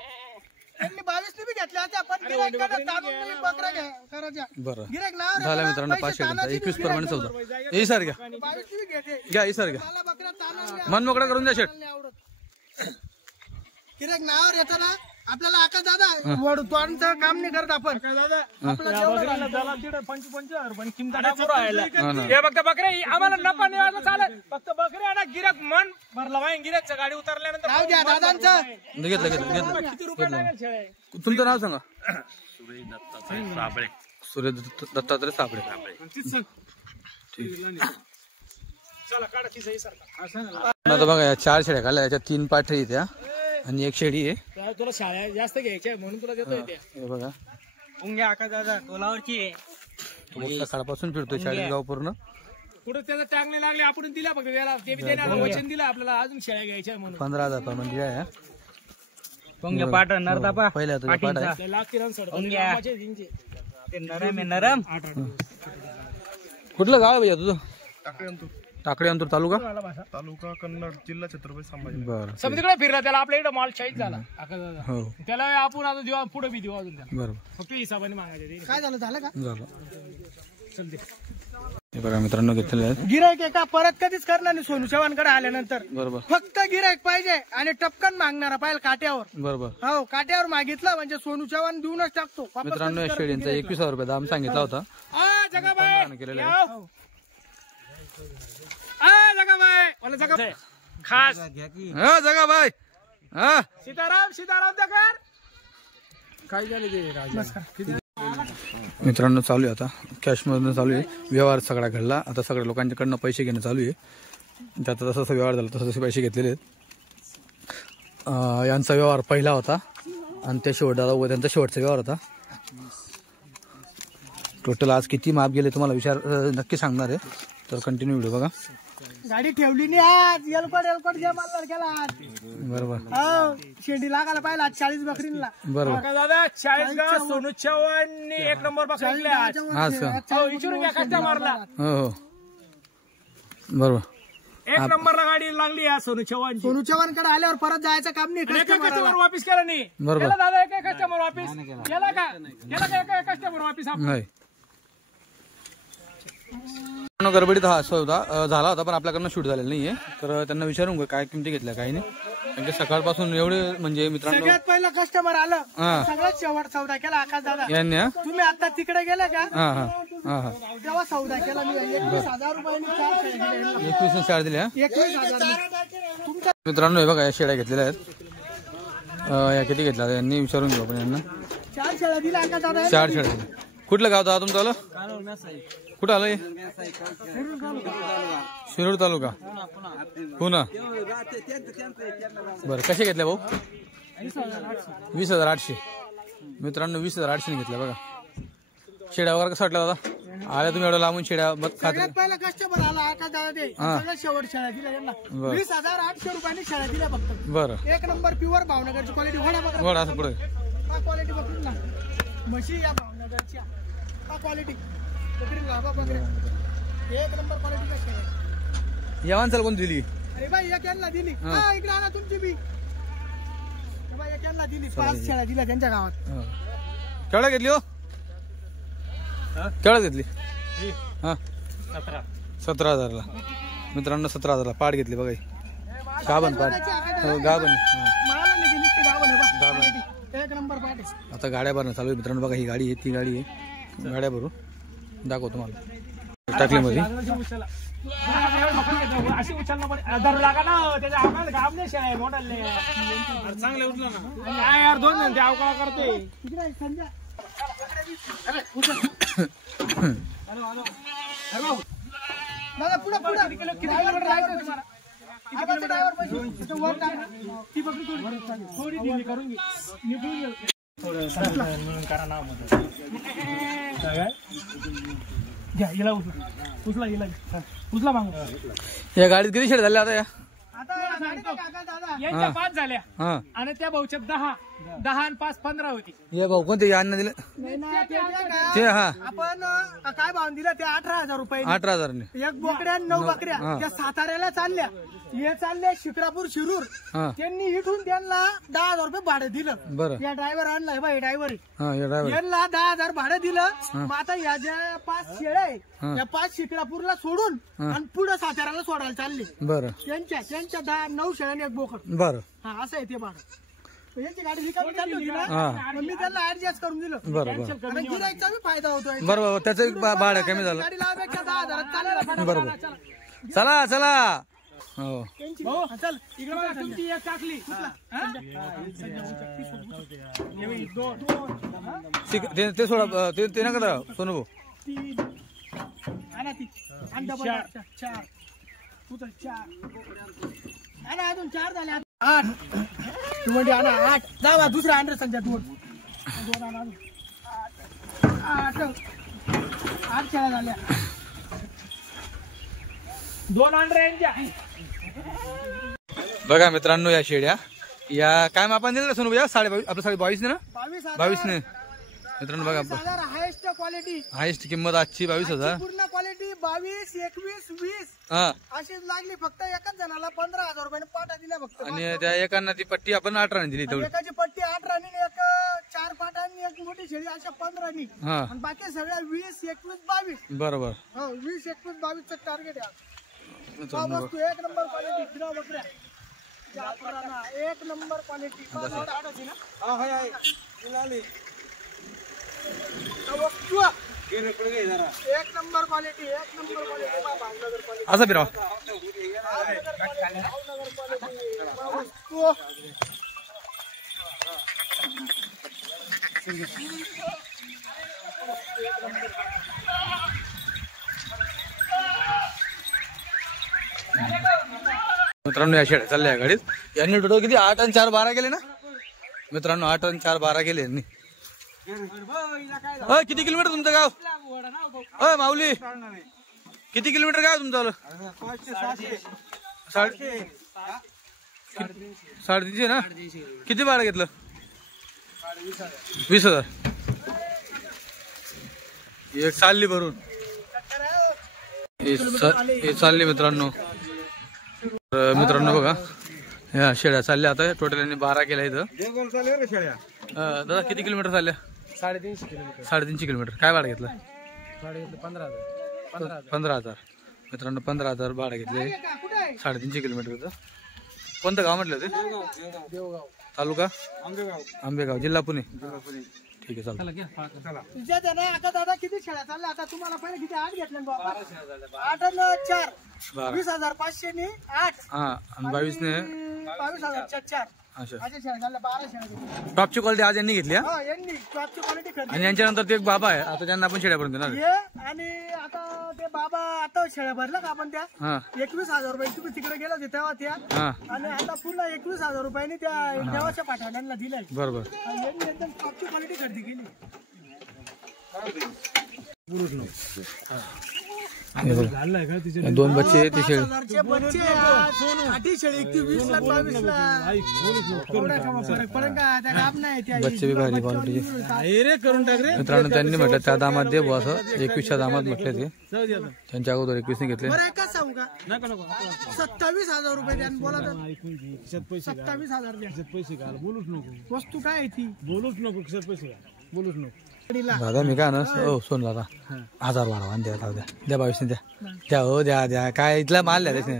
त्यांनी 22 बी घेतल्या होत्या, पण गिऱ्हाईकांना ताणून नाही बकऱ्या करायच्या. बरं गिऱ्हाईक नावावर झाल्या आहे, मित्रांनो पैसे 5 शेट तानाची 21 बी प्रमाणे गिऱ्हाईक चौदा सर घ्या 22 बी घेते. घ्या सर घ्या मला बकऱ्या ताणायला मन मोकळा करून द्या शेठ नाही आवडत. गिऱ्हाईक नावावर येतं ना आपल्याला आकाश दादा वडू तोंडचं काम नाही करत आपण दादा आपलं या जेवढं बकरीला राहिलं. दला तिकडे 25,000 रुपये किंमत टाकू राहिला. हा ना. हे फक्त बकरे आम्हाला नफा नाही वाजता चालेल, फक्त बकरे आणि गिराक मन भरला पाहिजे. गिराकचं गाडी उतरल्यानंतर राहू द्या दादांचं घेतलं किती रुपये लागेल शेळे? तुमचं नाव सांगा साबळे सूर्य दत्तात्रय साबळे चला काढा ती सही सारखा. आता बघा या 4 शेड्या काढल्या याच्या 3 पाठी त्या आणि एक शेडी आहे तुला शाळा जास्त घ्यायच्या आहे म्हणून तुला देतोय ते. हे बघा उंग्या आकाश दादा तोलावरची आहे. तो सकाळपासून फिरतोय शाळेत गाव पूर्ण पुढे त्याचा टांग नाही लागले आपण दिला फक्त त्याला ते बी देण्याला वचन दिलं आपल्याला अजून शेळ्या घ्यायच्या आहे म्हणून 15,000 प्रमाणे आहे उंग्या पाठ नरदापा पहिल्या तुझ्या पाठ आहे ते लागतील आणि सोडतात. उंग्या. कामाचे दिनचे. ते नरम आहे नरम. कुठलं गाव आहे भैया तुझं टाकडे अंतूर तालुका मला भाषा. तालुका कन्नड जिल्हा छत्रपती संभाजी बरं समजा तिकडे फिरला त्याला आपल्या इकडे माल शाहीच झाला आकाश हो त्याला आपण आता देऊ पुढे बी देऊ अजून त्याला बरोबर फक्त हिसाबाने मागायचे काय झालं का झालं चलते. हे बघा मित्रांनो घेतलेले आहेत गिरायक एका परत कधीच करणार नाही सोनू चव्हाणकडे आल्यानंतर बरोबर फक्त गिरायक पाहिजे आणि टपकन मागणारा पाहिजे काट्यावर. बरोबर हो काट्यावर मागितलं म्हणजे सोनू चव्हाण देऊनच टाकतो. वापस मित्रांनो या कधीच करत शेडींचा नाही 21,000 रुपये दाम सांगितला होता आ जगाबाई केलेलं याव. आ जगाबाई मला जगा खास हा जगा बाय हा सीताराम दगर काय झाले ते राजा मित्रांनो चालू आहे आता कॅश मधून चालू आहे व्यवहार सगळा घडला आता सगळ्या लोकांच्याकडनं पैसे घेणं चालू आहे त्यात जसा व्यवहार झाला तसे तसे पैसे घेतलेले आहेत यांचा व्यवहार पहिला होता आणि त्या त्यांचा शेवटचा व्यवहार होता टोटल आज किती माप गेले तुम्हाला नक्की सांगणार आहे तर कंटिन्यू व्हिडिओ बघा गाडी ठेवली नाही आज एलकोट जे मारला गेला आज. बरोबर हो शेंडी लागायला पाहिजे आज 40 बकरींना. बरोबर दादा 40 गाव सोनू चव्हाणने 1 नंबर पकडले आज. हा सर हो विचारून घ्या कष्ट मारला हो हो बरोबर 1 नंबरला गाडी लागली आज सोनू चव्हाण सोनू चव्हाणकडे आल्यावर परत जायचं काम नाही. कस्टमर वापिस केला नाही बरोबर. केला दादा एक कस्टमर वापिस केला का कस्टमर वापिस आपण नाही गडबडीत हा सौदा झाला होता पण आपल्याकडनं शूट झालेला नाहीये तर त्यांना विचारून काय किमती घेतल्या काही नाही म्हणजे सकाळपासून एवढे म्हणजे मित्रांनो सगळ्यात पहिलं कस्टमर आलं हा. सगळ्यात शेवट सौदा केला आकाश दादा. यांनी हा तुम्ही आता तिकडे गेले का हा हा हा हा तेव्हा सौदा केला मी 21,000 रुपयांनी 4 शेळ्या दिल्या. 21 4 दिले हा 21,000 तुमच्या मित्रांनो हे बघा या शेळ्या घेतलेल्या आहेत या किती घेतल्या यांनी विचारून घेऊ आपण यांना 4 शेळ्या दिल्या आकाश दादा. 4 शेळ्या दिल्या. कुठलं गाव दादा तुमचं आलं कुठं आलं शिरूर तालुका पुणा बरं कसे घेतले भाऊ 20,800 मित्रांनो 20,800 घेतल्या बघा शेड्या वगैरे कसं वाटलं दादा आल्या तुम्ही एवढं लांबून शेड्या सगळ्यात पहिला कस्टमर आला आकाश दादा ते सगळ्यात शेवट शेळ्या दिल्या त्यांना. बरं. 20,800 रुपयांनी शेळ्या दिल्या फक्त. बरं 1 नंबर प्युअर भावनगरची क्वालिटी घोडा बघा. वड असं पुढे हा क्वालिटी बघून ना म्हशी या भावनगरच्या हा क्वालिटी बकरी लाभा बकऱ्या 1 नंबर क्वालिटी कशी आहे. या माणसाला कोण दिली अरे बाई एक यांना दिली. हा इकडे आणा तुमची बी. अरे बाई एक यांना दिली 5 शेळ्या दिल्या त्यांच्या गावात. केवढ्या घेतली हो केवढ्या घेतली हा 17,000ला मित्रांनो 17,000ला पाठ घेतली बघा ही. गाभण पाठ हो गाभण मला नाही दिली ती गावाला बा. Quality. 1 नंबर पाठ आहे. आता गाड्या भरणं चालू आहे मित्रांनो बघा ही गाडी आहे ती गाडी आहे गाड्या भरू दाखव तुम्हाला टाकली मध्ये अशी उचल धरू लागा ना त्याच्या अवकाळ घाम नाही शेळ्या मोठाले चांगले उचला ना यार 2 जण ते अवकाळ करतोय दादा पुढे पुढे किती किलोमीटर जायचं तुम्हाला आवाज ड्रायव्हर पैसे वर टाका ती बकरी थोडी दिली करून घे निघून गेल थोडं करा ना मग काय घ्या हिला उचला हिला उचला मागू या गाडीत किती शेड झाले आता या आता गाडीचा काका दादा यांच्या 5 झाल्या हा आणि त्या भाऊच्या 10 आणि 5 15 होती ये भाऊ कोणते अन्न दिले नाही ना ते का ते हा आपण काय भाव दिला ते 18,000 रुपये 18,000 ने एक बोकड्या 9 बकऱ्या त्या साताऱ्याला चालल्या हे चालले शिक्रापूर शिरूर हा त्यांनी इथून त्यांना 10,000 रुपये भाडं दिलं बरं या ड्रायव्हर आणलाय बाई ड्रायव्हर हा या ड्रायव्हर यांना 10,000 भाडं दिलं मग आता या ज्या 5 शेळ्या आहे या 5 शिक्रापूरला सोडून आणि पुढे साताऱ्याला सोडायला चालले बरं त्यांच्या 9 शेळ्याने एक बोकड बरं हा असं आहे ते भाडं यांची गाडी रिकामी चालली होती ना मग मी त्यांना ऍडजस्ट करून दिलं बरं बरं आणि गिराईकचा बी फायदा होतोय बरं बाबा त्याचं भाडं कमी झालं गाडी लावायच्या 10,000 चालला बरोबर चला चला हो चल इकडे बघा, तुमची एक टाकली ते सोडा ते नका करा सोनू भाऊ 3 आणा ती आणि डबल 4 तुझं 4 आणा अजून 4 झाले 8 तू म्हणजे आणा 8 जावा दुसरा आणा संध्या 2 आणा 8 शेळ्या झाल्या 2 अंडर यांच्या बघा मित्रांनो या शेड्या या काय मापान दिलं सोनू भैया 22.5 आपलं 22 ने ना 22 ने मित्रांनो बघा हायेस्ट क्वालिटी हायेस्ट किंमत आजची 22,000 पूर्ण क्वालिटी 22 21 20 हा अशीच लागली फक्त एकाच जणाला 15,000 रुपयाने पाटा दिल्या फक्त आणि त्या एकांना ती पट्टी आपण 18 ने दिली तेवढी एकाची पट्टी 8 राणी एक 4 पाटांनी एक मोठी शेळी अशा 15 नी हा आणि बाकी सगळ्या 20 21 22 बरोबर हो 20 21 22 चं टार्गेट आहे मित्रांनो बघा. वस्तू एक नंबर क्वालिटी फिराव बकऱ्या जाफराना एक नंबर क्वालिटी वस्तू एक नंबर क्वालिटी भावनगर क्वालिटी असं फिराव वस्तू मित्रांनो या शेड्या चालल्या या गाडीत यांनी टोटल किती 8 आणि 4 12 गेले ना मित्रांनो 8 आणि 4 12 गेले यांनी किती किलोमीटर तुमचं गाव माऊली किती किलोमीटर गाव तुमचं 3.5 ना किती भाडं घेतलं 20,000 एक चालली भरून हे चालली मित्रांनो बघा या शेळ्या चालल्या आता टोटल यांनी 12 केल्या इथं दादा किती किलोमीटर चालल्या 350 किलोमीटर काय भाडं घेतलं 15,000 मित्रांनो 15,000 भाडं घेतले 350 किलोमीटरचं कोणतं गाव म्हटलं ते तालुका आंबेगाव जिल्हा पुणे ठीक आहे चालतं तुझ्या त्याने आता दादा किती शेळ्या चालल्या आता तुम्हाला पहिले किती 8 घेतल्या बाबा 8 आणि 4 20,500 ने 8 हा आणि 22 ने 22,000 4 अच्छा अशा शेळ्या झाल्या 12 शेळ्या टॉपची क्वालिटी आज यांनी घेतली हा हो यांनी टॉपची क्वालिटी खरेदी आणि यांच्यानंतर ते एक बाबा आहे आता त्यांना आपण शेड्यापर्यंत देणार आहे. हे आणि आता ते बाबा आता शेळ्या भरल्या का आपण त्या हा 21,000 रुपये तुम्ही तिकडे गेला होते तेव्हा त्या हा आणि आता पुन्हा 21,000 रुपयांनी त्या देवाच्या पाठवण्यांना दिलाय बरोबर यांनी एकदम टॉपची क्वालिटी खरेदी केली हे बघा. हे 2 बच्चे ते शेळी 5,000चे बच्चे आठी शेळी 20 ला 22 ला थोडा फरक पडेल का त्या गाब नाही त्या बच्चे बी भारी क्वालिटीचे मित्रांनो त्यांनी म्हटलं त्या दामात दे बुवा असं 21च्या दामात म्हटले ते त्यांच्या अगोदर 21 ने घेतले बरं एकच सांगू का 27,000 रुपये द्या बोला तर 27,000 द्या पैसे घाल बोलूच नको वस्तू काय आहे ती बोलूच नको खिशात पैसे घाल बोलूच नको दादा मी काय ना सोन दादा 1000 वाढवा द्या द्या द्या 22 ने द्या हो द्या काय इथला माल द्या त्याने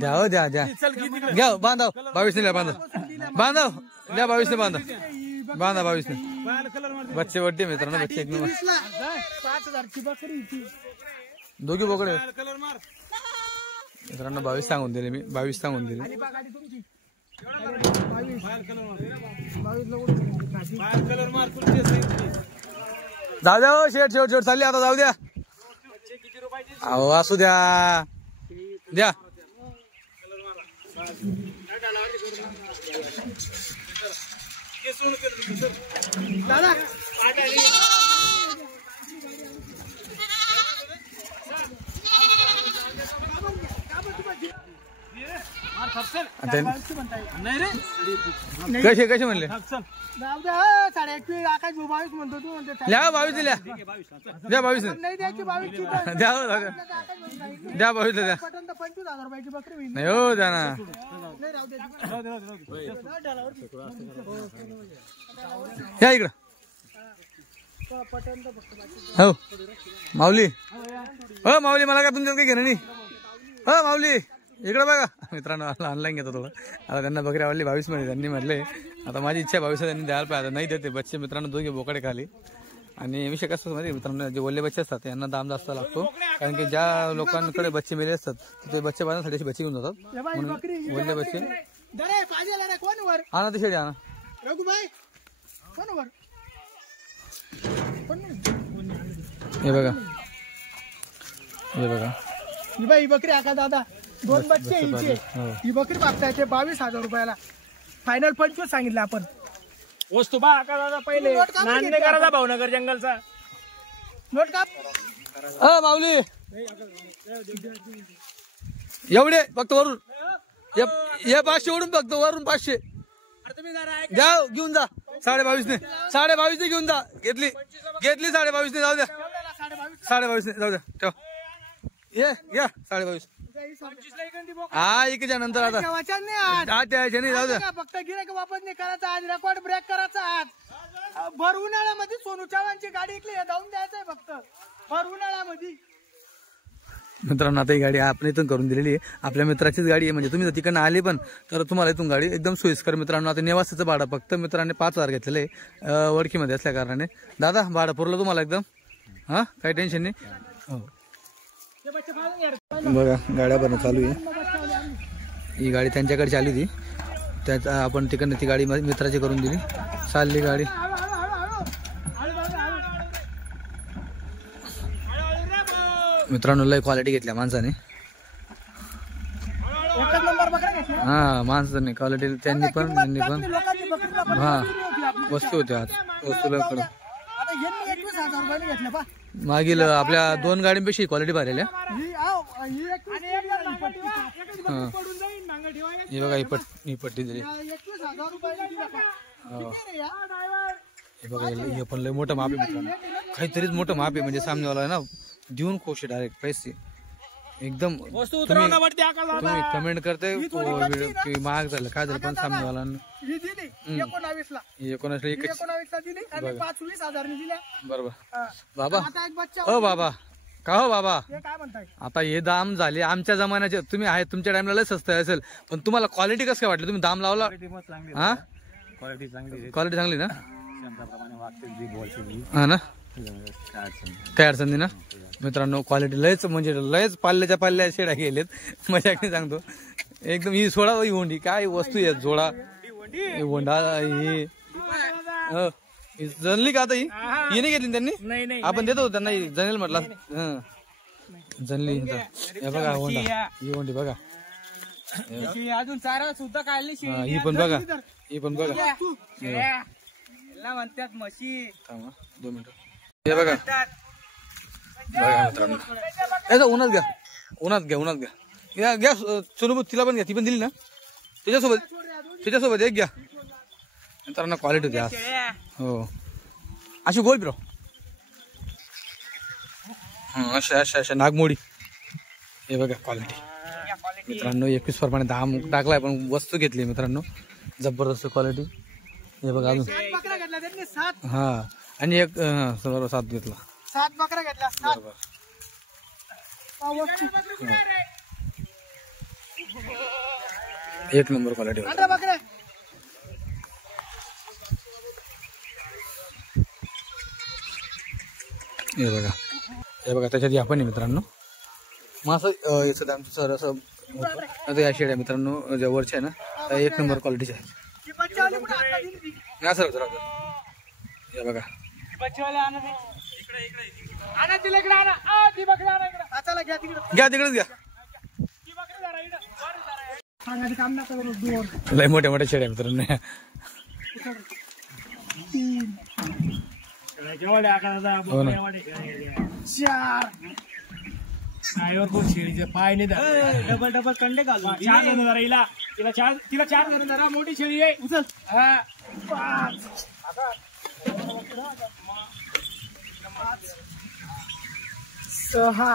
द्या हो द्या घ्या बांधाव 22 ने बांधाव द्या 22 ने बांधा 22 ने बच्चे बड्डे मित्रांनो बच्चे एक नंबर 20 ला 5,000ची बकरी ती दोघी बोकडे कलर मार मित्रांनो 22 सांगून दिले मी 22 सांगून दिले गाडी तुमची बाहेर कलर मार तुमचे जाऊ द्या हो, शेट चालली आता जाऊ द्या अहो असू द्या द्या दादा कसे कसे म्हणले जाऊ द्या 21.5 आकाश 22 म्हणतो तू म्हणतो लिहा 22 दिल्या द्या 22 नाही द्यायची 22 ची द्या हो, द्या 22 द्या पटन तर 25,000 रुपयाची बकरी होईल नाही हो द्या ना नाही राहू दे या इकडं हो माऊली हो माऊली मला काय तुमच्यात काही घेणं नाही हो माऊली इकडं बघा मित्रांनो ऑनलाईन घेतो थोडं आता त्यांना बकरी आवडली 22 मध्ये त्यांनी म्हटले आता माझी इच्छा 22 त्यांनी द्यायला पाहिजे नाही देते बच्चे मित्रांनो दोघे बोकडे खाली आणि विषय कसं माहिती मित्रांनो जे ओले बच्चे असतात यांना दाम जास्त लागतो कारण की ज्या लोकांकडे बच्चे मेले असतात ते बच्चे बांधण्यासाठी बच्चे घेऊन जातात म्हणून ओले बच्चे हा ना ते शेडी हा रघुभाई कोण हे बघा हे बघा ही बाई बकरी आका दादा 2 बच्चे हिचे ही बकरी मागताय ते 22,000 रुपयाला फायनल 25 सांगितलं आपण वस्तू बा का दादा पहिले नांदणे करायचा भावनगर जंगलचा नोट काप माऊली एवढे फक्त वरून हे 500 वरून फक्त वरून 500 घ्या घेऊन जा 22.5 ने 22.5 ने घेऊन जा घेतली 22.5 ने जाऊ द्या 22.5 ने जाऊ द्या ठेव ये घ्या 22.5 हा इकडच्या नंतर आता वचन नाही आज हा द्यायचे नाही जाऊ द्या फक्त गिरायक वापस नाही करायचा आज रेकॉर्ड ब्रेक करायचा आज भर उन्हाळ्यामध्ये सोनू चव्हाणची गाडी इकली जाऊन द्यायचंय फक्त भर उन्हाळ्यामध्ये मित्रांनो आता ही गाडी आपण इथून करून दिलेली आहे आपल्या मित्राचीच गाडी आहे म्हणजे तुम्ही जर तिकडनं आले पण तर तुम्हाला इथून गाडी एकदम सोयीस्कर मित्रांनो आता निवासाचं भाडं फक्त मित्रांनी 5,000 घेतलेलं आहे वडकीमध्ये असल्या कारणाने दादा भाडं पुरलं तुम्हाला एकदम हा काही टेन्शन नाही हो बघा गाड्या बनवणं चालू आहे ही गाडी त्यांच्याकडे चालू होती त्यात आपण तिकडनं ती गाडी मित्राची करून दिली चालली गाडी मित्रांनो लय क्वालिटी घेतल्या माणसाने हा माणसाने क्वालिटी त्यांनी पण हा वस्तू होत्या आज वस्तू लवकर आता यांनी 21,000 रुपयाने घेतलं पा मागील आपल्या 2 गाडींपेक्षा क्वालिटी भरलेल्या ही बघा ही पट्टी दिली 21,000 रुपयाने दिला पा हे बघा हे पण लय मोठं माप आहे मित्रांनो काहीतरीच मोठं माप आहे म्हणजे सामनेवाला आहे ना देऊन खोशे डायरेक्ट पैसे एकदम तुम्ही कमेंट करते की महाग झालं काय झालं पण सामनेवाला ही दिली 19ला 19 दिली आणि 25,000 दिल्या बरोबर बाबा आता एक बच्चा ओ बाबा का हो बाबा हे काय म्हणताय आता हे दाम झाले आमच्या जमान्याचे तुम्ही आहे तुमच्या टाइमला लय स्वस्त असेल पण तुम्हाला क्वालिटी कसं काय वाटली तुम्ही दाम लावला हा क्वालिटी चांगली ना हा ना काय अडचण नाही ना मित्रांनो क्वालिटी लयच म्हणजे लयच पाल्ल्या शेडा गेलेत मजाक सांगतो एकदम ही सोडा ही होंडी काय वस्तू आहे जोडा होंडा ही जनली का आता ही नाही घेतली त्यांनी आपण देतो त्यांना जनेल म्हटलं जनली हे बघा होंडा ही होंडी बघा अजून चारा सुद्धा काढली ही पण बघा म्हणतात म्हशी 2 मिनिटं हे बघा मित्रांनो याचा उन्हात घ्या सोनूबू तिला पण घ्या ती पण दिली ना त्याच्यासोबत एक घ्या मित्रांनो क्वालिटी द्या हो अशी गोल बिरो अशा नागमोडी हे बघा क्वालिटी मित्रांनो 21 प्रमाणे दाम टाकलाय पण वस्तू घेतली मित्रांनो जबरदस्त क्वालिटी हे बघा अजून 7 बकऱ्या घेतल्या त्यांनी 7 हा आणि एक बरोबर 7 घेतला 7 बकऱ्या घेतल्या 7 एक नंबर क्वालिटी 18 बकऱ्या हे बघा त्याच्यात आपण मित्रांनो मग असं याचं आमचं सर असं होतं. आता या शेळ्या मित्रांनो ज्या वरच्या आहे ना त्या 1 नंबर क्वालिटीच्या आहेत. ती बच्चा आली कुठं आता दिली ती. नाही असं होतं हे बघा. बच्चेवाले आणा ते. आणा तिला इकडे आणा. आ, ती बकरी आणा इकडे. हा, चला घ्या तिकडे. घ्या तिकडेच घ्या. ती बकरी जरा इकडे. वर जरा. सांगायचं काम नका करू दूर. लय मोठ्या मोठ्या शेळ्या मित्रांनो. जेवढे आकाराचा हो ना. चार. पायावर कोण शेळीचे पाय नाही धरत. डबल डबल कंडे घालून चार जण जरा हिला. तिला चार जण जरा मोठी शेळी आहे. उचल. हा. 6.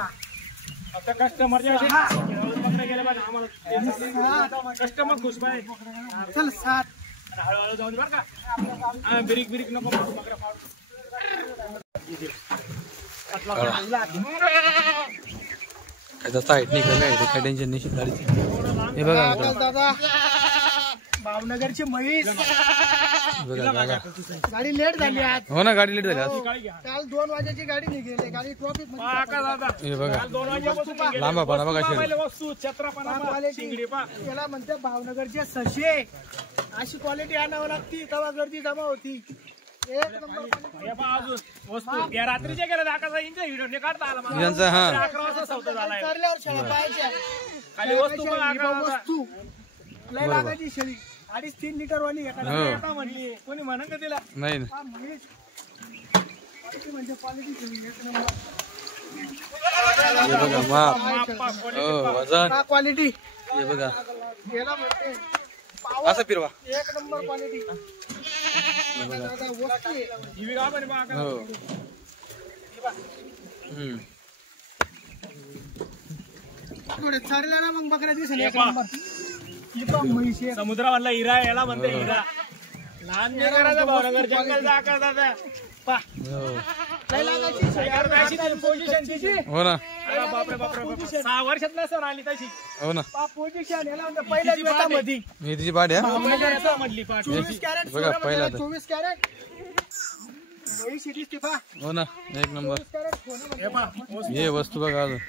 फक्त कस्टमरच्या पकडे गेले पाहिजे आम्हाला. कस्टमर खुश पाहिजे. चल 7. हळूहळू जाऊन बरं का. बिरिक बिरिक नको बकऱ्या फाडू. जास्त हाईट नाही कमी काय टेन्शन नाही गाडीची. हे बघा मित्रांनो. दादा भावनगरची म्हैस. बघा बघा. गाडी लेट झाली आज. हो ना गाडी लेट झाली आज. काल 2 वाजेची गाडी निघेली. गाडी ट्रॉफिक हे बघा 2 वाजेपासून लांबा पणा बघा शेळी. वस्तू छत्रापणा शिंगडी पा. याला म्हणते भावनगरचे सशे. अशी क्वालिटी आणावं लागती तेव्हा गर्दी जमा होती. 1 नंबर quality. हे पहा अजून वस्तू या रात्रीच्या गेल्या दाखवायचा इंचा व्हिडिओ नाही काढता आला मला. यांचा हा 11 वाजता सौदा झालाय. चारल्यावर शेळ्या पाहायच्या. खाली वस्तू पण ही बघ 11 वाजता. वस्तू लय लागायची शेळी. 2.5-3 लिटर वाली एका हो. आता म्हणली कोणी म्हणन का तिला. नाही ना. हा, म्हैस. quality म्हणजे क्वालिटी शेळी 1 नंबर. हे बघा माप. हो वजन. हा क्वालिटी हे बघा याला म्हणते असं फिरवा. 1 नंबर क्वालिटी. दादा वस्तू आहे. ही बी गाभण आहे बघा. हो. थोडे चारल्या ना मग बकऱ्या दिसेल 1 नंबर. ही पण म्हैस आहे. समुद्रामधला हिरा आहे, याला म्हणते हिरा. लहान करायचा भावनगर जंगल आकार दादा. पा हो. लय लागायची शेळी. पोझिशन तिची. हो ना. अरे बापरे बापरे बापरे. 6 वर्षात नाही सर आली तशी. हो ना. पा पोझिशन याला म्हणते पहिल्याच वेतामध्ये. ही तिची पाठ आहे हा? भावनगरचा मधली पाठ. 24 कॅरेट बघा, पहिला तर. 24 कॅरेट. म्हैस आहे ती पा. हो ना 1 नंबर. 24 कॅरेट सोनं म्हणते. हे पहा हे वस्तू बघा अजून.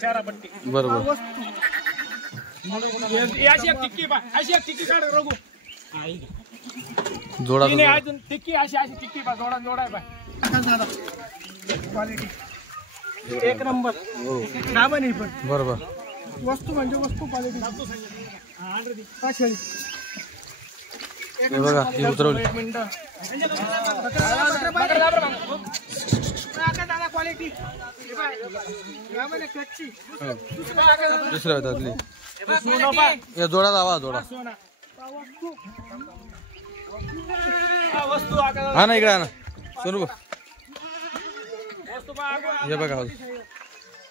चारा पट्टी. बरोबर. वस्तू ही अशी एक टिक्की पहा. अशी एक टिक्की काढ रघु. जोडा ही नाही अजून टिक्की अशी अशी टिक्की पहा. जोडा जोडा आहे पहा. दादा क्वालिटी 1 नंबर. हो गाभण आहे पण बरोबर. वस्तू म्हणजे वस्तू क्वालिटी. हा शेळी हे बघा ही उतरवली. दादा क्वालिटी गाभण आहे कच्ची. हो. दुसऱ्या त्यातली. सोनं पहा. या जोडा लावा जोडा. सोना. वस्तू हा वस्तू आकार. हा ना इकडे हा ना सोनू. वस्तू पहा. हे बघा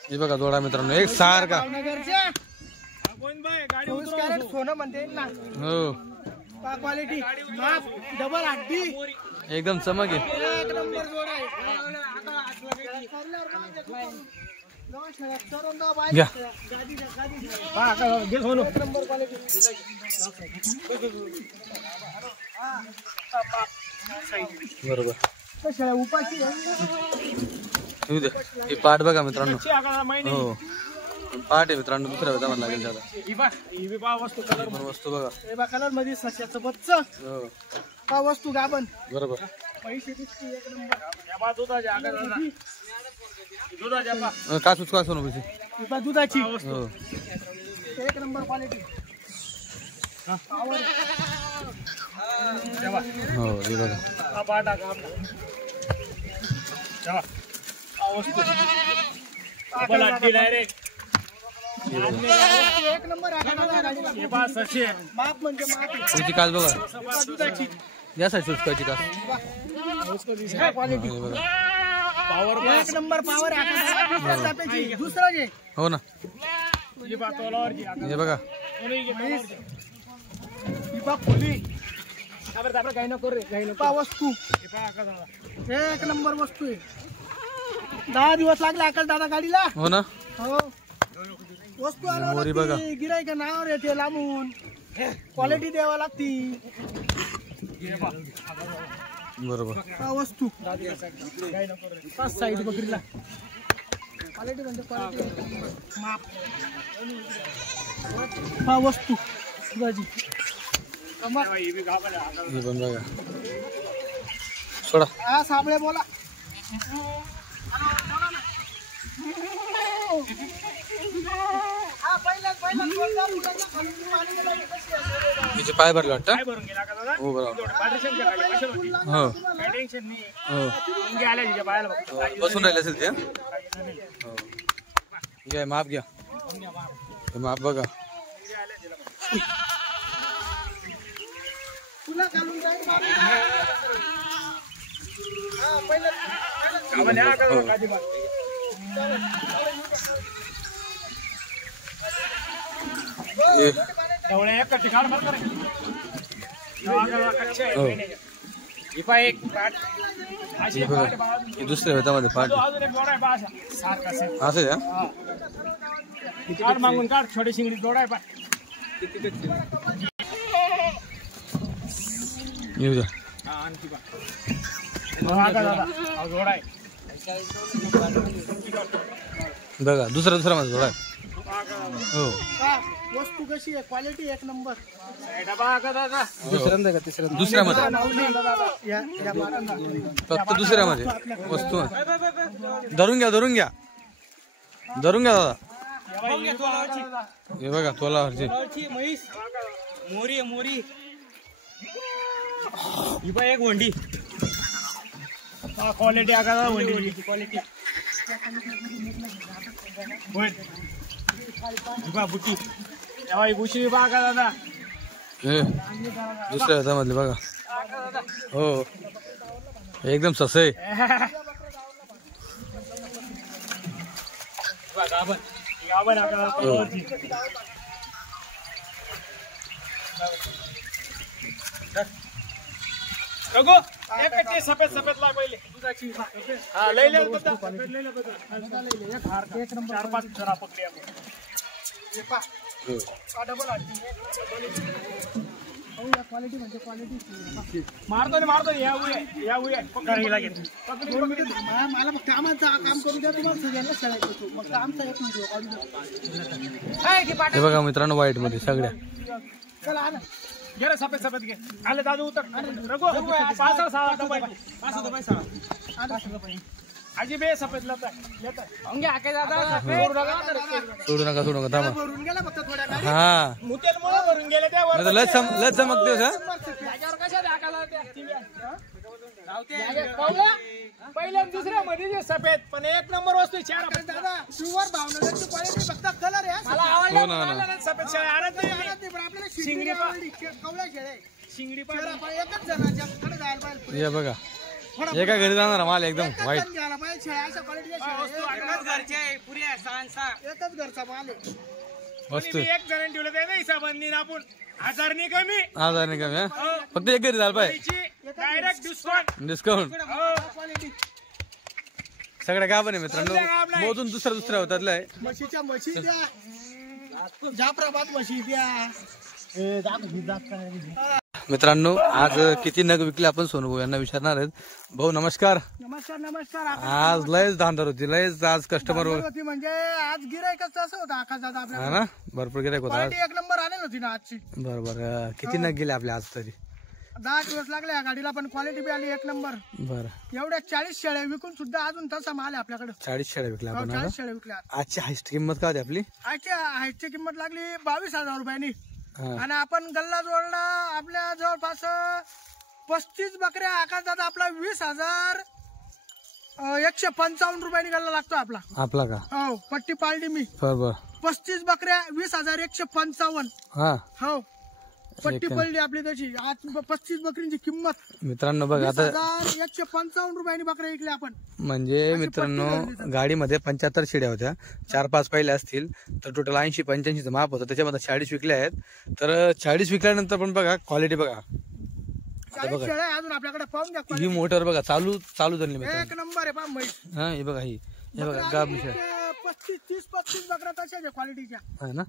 हे बघा जोडा मित्रांनो एक सारखा. भावनगरच्या कोण बाय गाडी 24 कॅरेट सोनं म्हणते ना. हो पा क्वालिटी माप डबल हड्डी. एकदम चमक आहे. 1 नंबर जोड आहे. घ्या. पहा का घे सोनू. 1 number quality. बरोबर. कशा उपाशी येऊ दे. ही पाठ बघा मित्रांनो. ची आकार महिने. हो पाठ आहे मित्रांनो. दुसऱ्या वेळा मला लागेल त्याला. ही बी पहा वस्तू कलर. पण वस्तू बघा. हे बा कलर मध्ये सश्याचं बच्च. हो पा वस्तू गाभण. बरोबर. पैसे दिसते 1 नंबर. या पहा दुधाच्या आकार दादा. दुधाच्या पहा. का सुचका सोनू पैसे. ही पा दुधाची हो 1 नंबर क्वालिटी. हो हे बघा. हा पहा टाका आपला. तेव्हा. हा वस्तू. डबल हड्डी डायरेक्ट. 1 नंबर आहे गाडीला. हे पहा सशे. माप म्हणजे माप आहे. त्याची काच बघा. पा दुधाची या साईड सुचकाची काच. क्वालिटी हे बघा. पावर 1 नंबर पावर आहे. दुसरं जे हो ना. ही पहा तोलावरची आकार. हे बघा. कोणी घे तोलावरची. ही पा खोली. आपण काही नको रे काही नको. पा वस्तू हे पहा आकार दादा. 1 नंबर वस्तू आहे. 10 दिवस लागले आकाश दादा गाडीला. हो ना. हो वस्तू मोरी बघा. आणावं गिरायक नावावर येते लांबून. क्वालिटी द्यावा लागती. बरोबर. पा वस्तू 5 साईड बकरीला. क्वालिटी म्हणजे क्वालिटी माप हा वस्तू शिवाजी कमर हे पण बघा सोडा हा साबळे बोला हा पहिला बोलला मुलांना खाली पाणी गेलं कशी असेल तिचे पाय भरले वाटतं काय भरून गेला का दादा हो बरोबर पार्टिशन करायला पैसे होती हो काही टेन्शन नाही हो मुंगे आल्या तिच्या पायाला बघतो बसून राहिले असेल ते हो घ्या माप घ्या हे माप बघा तुला घालून जाईल हा पहिला आम्हाला या का काजी बा हे एवढ्या एक कच्ची काढ बरं करे कच्चे हो ही पाय एक पाट अशी हे एक बघा पाट बा हे दुसऱ्या ह्याच्यामध्ये पाठ अजून एक जोडा आहे बा असा सारखा सेम असं आहे हा? काढ मागून काढ छोटी शिंगडी जोडा आहे पाय येऊ द्या हा आणखी बा हा का दादा हा जोडा आहे बघा दुसरा मध्ये थोडा हो हा वस्तू कशी आहे क्वालिटी एक नंबर डबा का दादा दुसऱ्यांदा का तिसऱ्यांदा दुसऱ्यामध्ये या बारांदा फक्त दुसऱ्यामध्ये वस्तू धरून घ्या दादा हे बघा तोलावरची म्हैस मोरी मोरी ही बाय एक वंडी क्वालिटी आका दादा वंडी क्वालिटी बा बुटी तेव्हा ही बुशी बा का दादा हे दुसऱ्या ह्याच्यामधले बघा हो एकदम ससे गावन आका दादा रघु एक कट्टी सफेद ला पहिले दुधाची हा लय ले एक हार एक नंबर 4-5 जरा पकडी आपण डबल क्वालिटी म्हणजे क्वालिटी मारतो या उया पकडायला लागेल मला मग कामाचं काम करू द्या तुम्हाला सगळ्यांना खेळायचं मग आमचा एक व्हिडिओ हे बघा मित्रांनो व्हाईट मध्ये सगळ्या चला आला घे रे सफेद घे आले दादू उतर रघु 5-6 आजी बे सफेद येत अंगे आके दादा सोडू नका थांबा भरून गेला फक्त थोड्या काळी हा मुतेल मुळे भरून गेले ते वर नाही तर लय चमकते का जागेवर कशा दाखवला पहिल्या दुसऱ्या मध्ये जे सफेद पण एक नंबर वस्तू चार दादा प्युअर भावनगरची क्वालिटी फक्त कलर आहे मला हो ना, आवडला सफेद शेळ्या आणत नाही मी. पण आपल्याला शिंगडी शिंगडी पा- आवडली कवळ्या खेळे शिंगडी पण शेळा पाहिजे एकच जणांच्या कडे जायला पाहिजे हे बघा एका घरी जाणार माल एकदम एकच व्हाईट जण घ्यायला पाहिजे शेळ्या अशा क्वालिटीच्या शेळ्या एकच घरचे आहे पुऱ्या सहा एकच घरचा माल आहे वस्तू एक जण ठेवलं ते नाही हिसाबांनी आपण 1000 नि कमी हजार नाही कमी हा? फक्त एक घरी झालं पाहिजे डायरेक्ट डिस्काउंट क्वालिटी सगळ्या गाभण आहे मित्रांनो मोजून दुसऱ्या होतातला आहे म्हशीच्या म्हशी द्या जाफराबाद म्हशी द्या मित्रांनो आज किती नग विकले आपण सोनू भाऊ यांना विचारणार आहेत. भाऊ नमस्कार. नमस्कार आज लयच धांदर होती लयच आज कस्टमर होती म्हणजे आज गिरायकच असं होतं आकाश दादा आपल्या हा ना भरपूर गिरायक होता आज. क्वालिटी एक नंबर आलेली होती ना आजची बरोबर किती नग गेले आपले आज तरी 10 दिवस लागले या गाडीला पण क्वालिटी बी आली एक नंबर. बरं एवढ्या 40 शेळ्या विकून सुद्धा अजून तसा माल आहे आपल्याकडे 40 शेळ्या विकल्या आपण 40 शेळ्या विकल्या आजची हायस्ट किंमत काय होती आपली आजच्या हाईटची किंमत लागली 22,000 रुपयांनी हा. आणि आपण गल्ला जोडला आपल्या जवळपास 35 बकऱ्या आकाश दादा आपला 20,155 रुपयांनी गल्ला लागतो आपला का हो पट्टी पाळली मी बरोबर 35 बकऱ्या 20,155 हा हो पट्टी पडली आपली तशी आज 35 बकरींची किंमत मित्रांनो बघ आता 20,155 रुपयांनी बकऱ्या विकल्या आपण म्हणजे मित्रांनो गाडीमध्ये 75 शेड्या होत्या 4-5 पहिल्या असतील तर टोटल 80-85 माप होतं त्याच्यामध्ये 40 विकल्या आहेत तर 40 विकल्यानंतर पण बघा क्वालिटी बघा 40 शेळ्या आहे अजून आपल्याकडे पाहून घ्या ही मोटर बघा चालू झाली मित्रांनो एक नंबर आहे पहा म्हैस हा हे बघा हे बघा गाबली शेळ्या 35 बकऱ्या तशाच आहे क्वालिटीच्या आहे ना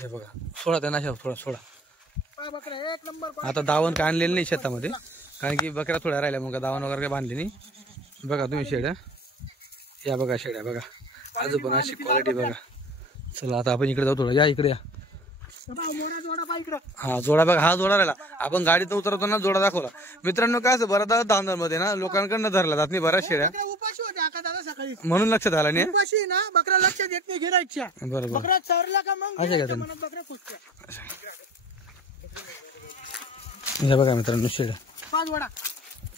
हे बघा सोडा त्यांना सोडा पहा बकऱ्या एक नंबर आता दावण काय आणलेलं नाही शेतामध्ये कारण की बकऱ्या थोड्या राहिल्या मग दावण वगैरे काही बांधली नाही बघा तुम्ही शेड्या या बघा शेड्या बघा आज पण अशी क्वालिटी बघा. चला आता आपण इकडे जाऊ थोडं. या इकडे या. जोडा पा इकडं. हा जोडा बघा. हा जोडा राहिला. आपण गाडीत उतरताना जोडा दाखवला. मित्रांनो काय असं बऱ्याच धांदरमध्ये ना लोकांकडनं धरला जात नाही बऱ्याच शेळ्या, बकऱ्या उपाशी होत्या आका दादा सकाळी. म्हणून लक्षात आला नाही. उपाशी ना बकरा लक्षात येत नाही गिराईकच्या. बरोबर. बकरा चरला का मग गिऱ्हाईकच्या मनात बकऱ्या खुसत्या. हे बघा मित्रांनो शेळ्या 5 वडा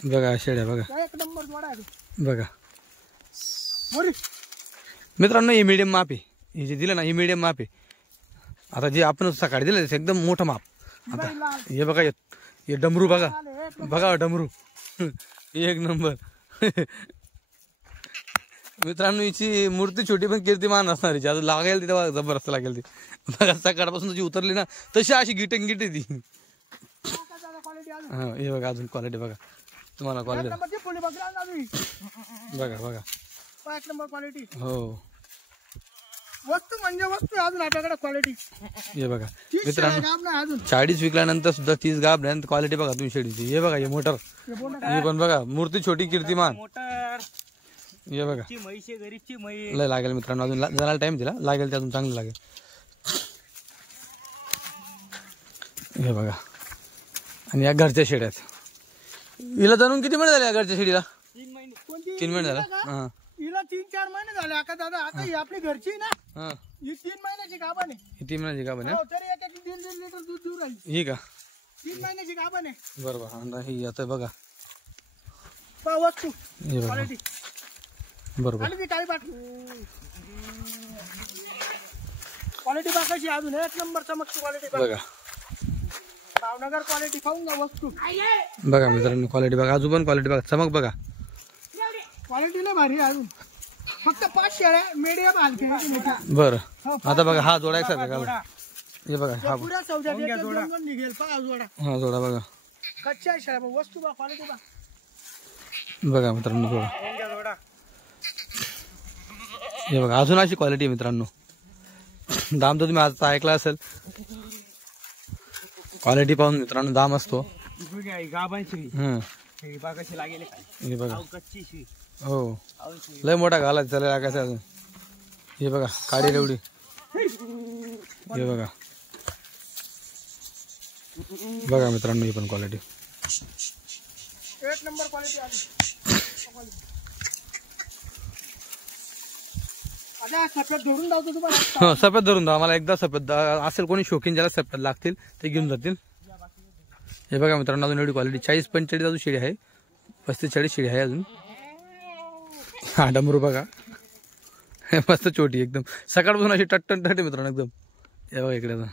बघा. शेळ्या बघा. एक नंबर जोडा आहे. बघा मोरी मित्रांनो हे मीडियम माप आहे. हे जे दिलं ना हे मीडियम माप आहे. आता जे आपण सकाळी दिलं ते एकदम मोठं माप. आता हे बघा हे डमरू बघा. बघा डमरू एक नंबर. मित्रांनो हिची मूर्ती छोटी पण कीर्तिमान असणार. हिची अजून लागेल ती तेव्हा जबरदस्त लागेल ती. बघा सकाळपासून तुझी उतरली ना तशी अशी गिटे गिटे ती. हा हे बघा अजून क्वालिटी बघा. तुम्हाला क्वालिटी बघा बघा. एक नंबर क्वालिटी. हो वस्तू म्हणजे वस्तू अजून आपल्याकडे क्वालिटी. हे बघा मित्रांनो अजून 40 विकल्यानंतर सुद्धा 30 गाब नाही. क्वालिटी बघा तुम्ही शेळीची. हे बघा हे मोटर. हे पण बघा मूर्ती छोटी कीर्तिमान. मोटर हे बघा म्हैशी गरीबची म्हैस. लय लागेल मित्रांनो. अजून जरा टाइम दिला लागेल ते अजून चांगलं लागेल. हे बघा आणि या घरच्या शेड्यात. हिला जाणून किती महिने झाले या घरच्या शेडीला? 3 महिने झाला. हा हिला 3-4 महिने झाले आका दादा. आता ही आपली घरची ना हा ही 3 महिन्याची गाभण आहे. ही 3 महिन्याची गाभ आहे ना? हो, तरी एक 1.5 लिटर दूध देऊ राहील. ही का? 3 महिन्याची गाभण आहे. बरोबर. हा ही आता बघा पहा वस्तू हे बघा. क्वालिटी. बरोबर आणि ती काही बाकी क्वालिटी बाकायची अजून एक नंबर चमकची क्वालिटी बघा. भावनगर क्वालिटी खाऊन ना वस्तू. बघा मित्रांनो क्वालिटी बघा. अजून पण क्वालिटी बघा. चमक बघा. क्वालिटी लय भारी आहे अजून. फक्त 5 शेळ्या मीडियम हलकी. बरं आता बघा हा जोडा एक सारखा घाला. हे बघा हा पुऱ्या सौद्यात एक दोन निघेल. पहा जोडा हा जोडा बघा. कच्च्या शेळ्या बघ. वस्तू बघ क्वालिटी बघ. बघा मित्रांनो जोडा. हे बघा अजून अशी क्वालिटी मित्रांनो. दाम तर तुम्ही आज ऐकला असेल. क्वालिटी पाहून मित्रांनो दाम असतो. गाबांची बागाशी लागेल. हे बघा कच्ची हो लय मोठा घालायचा त्याला लागायचा अजून. हे बघा काडी रेवडी. हे बघा बघा मित्रांनो ही पण क्वालिटी एक नंबर क्वालिटी आहे. आता सफेद धरून जातो तुम्हाला. हो सफेद धरून द्या मला एकदा. सफेद असेल कोणी शौकीन ज्याला सफेद लागतील ते घेऊन जातील. हे बघा मित्रांनो अजून एवढी क्वालिटी 40-45 अजून शेळी आहे. 35-40 शेळी आहे अजून. हा डमरू बघा मस्त छोटी एकदम. सकाळपासून अशी टट्टन टट्टे मित्रांनो एकदम. हे बघा इकडे बघा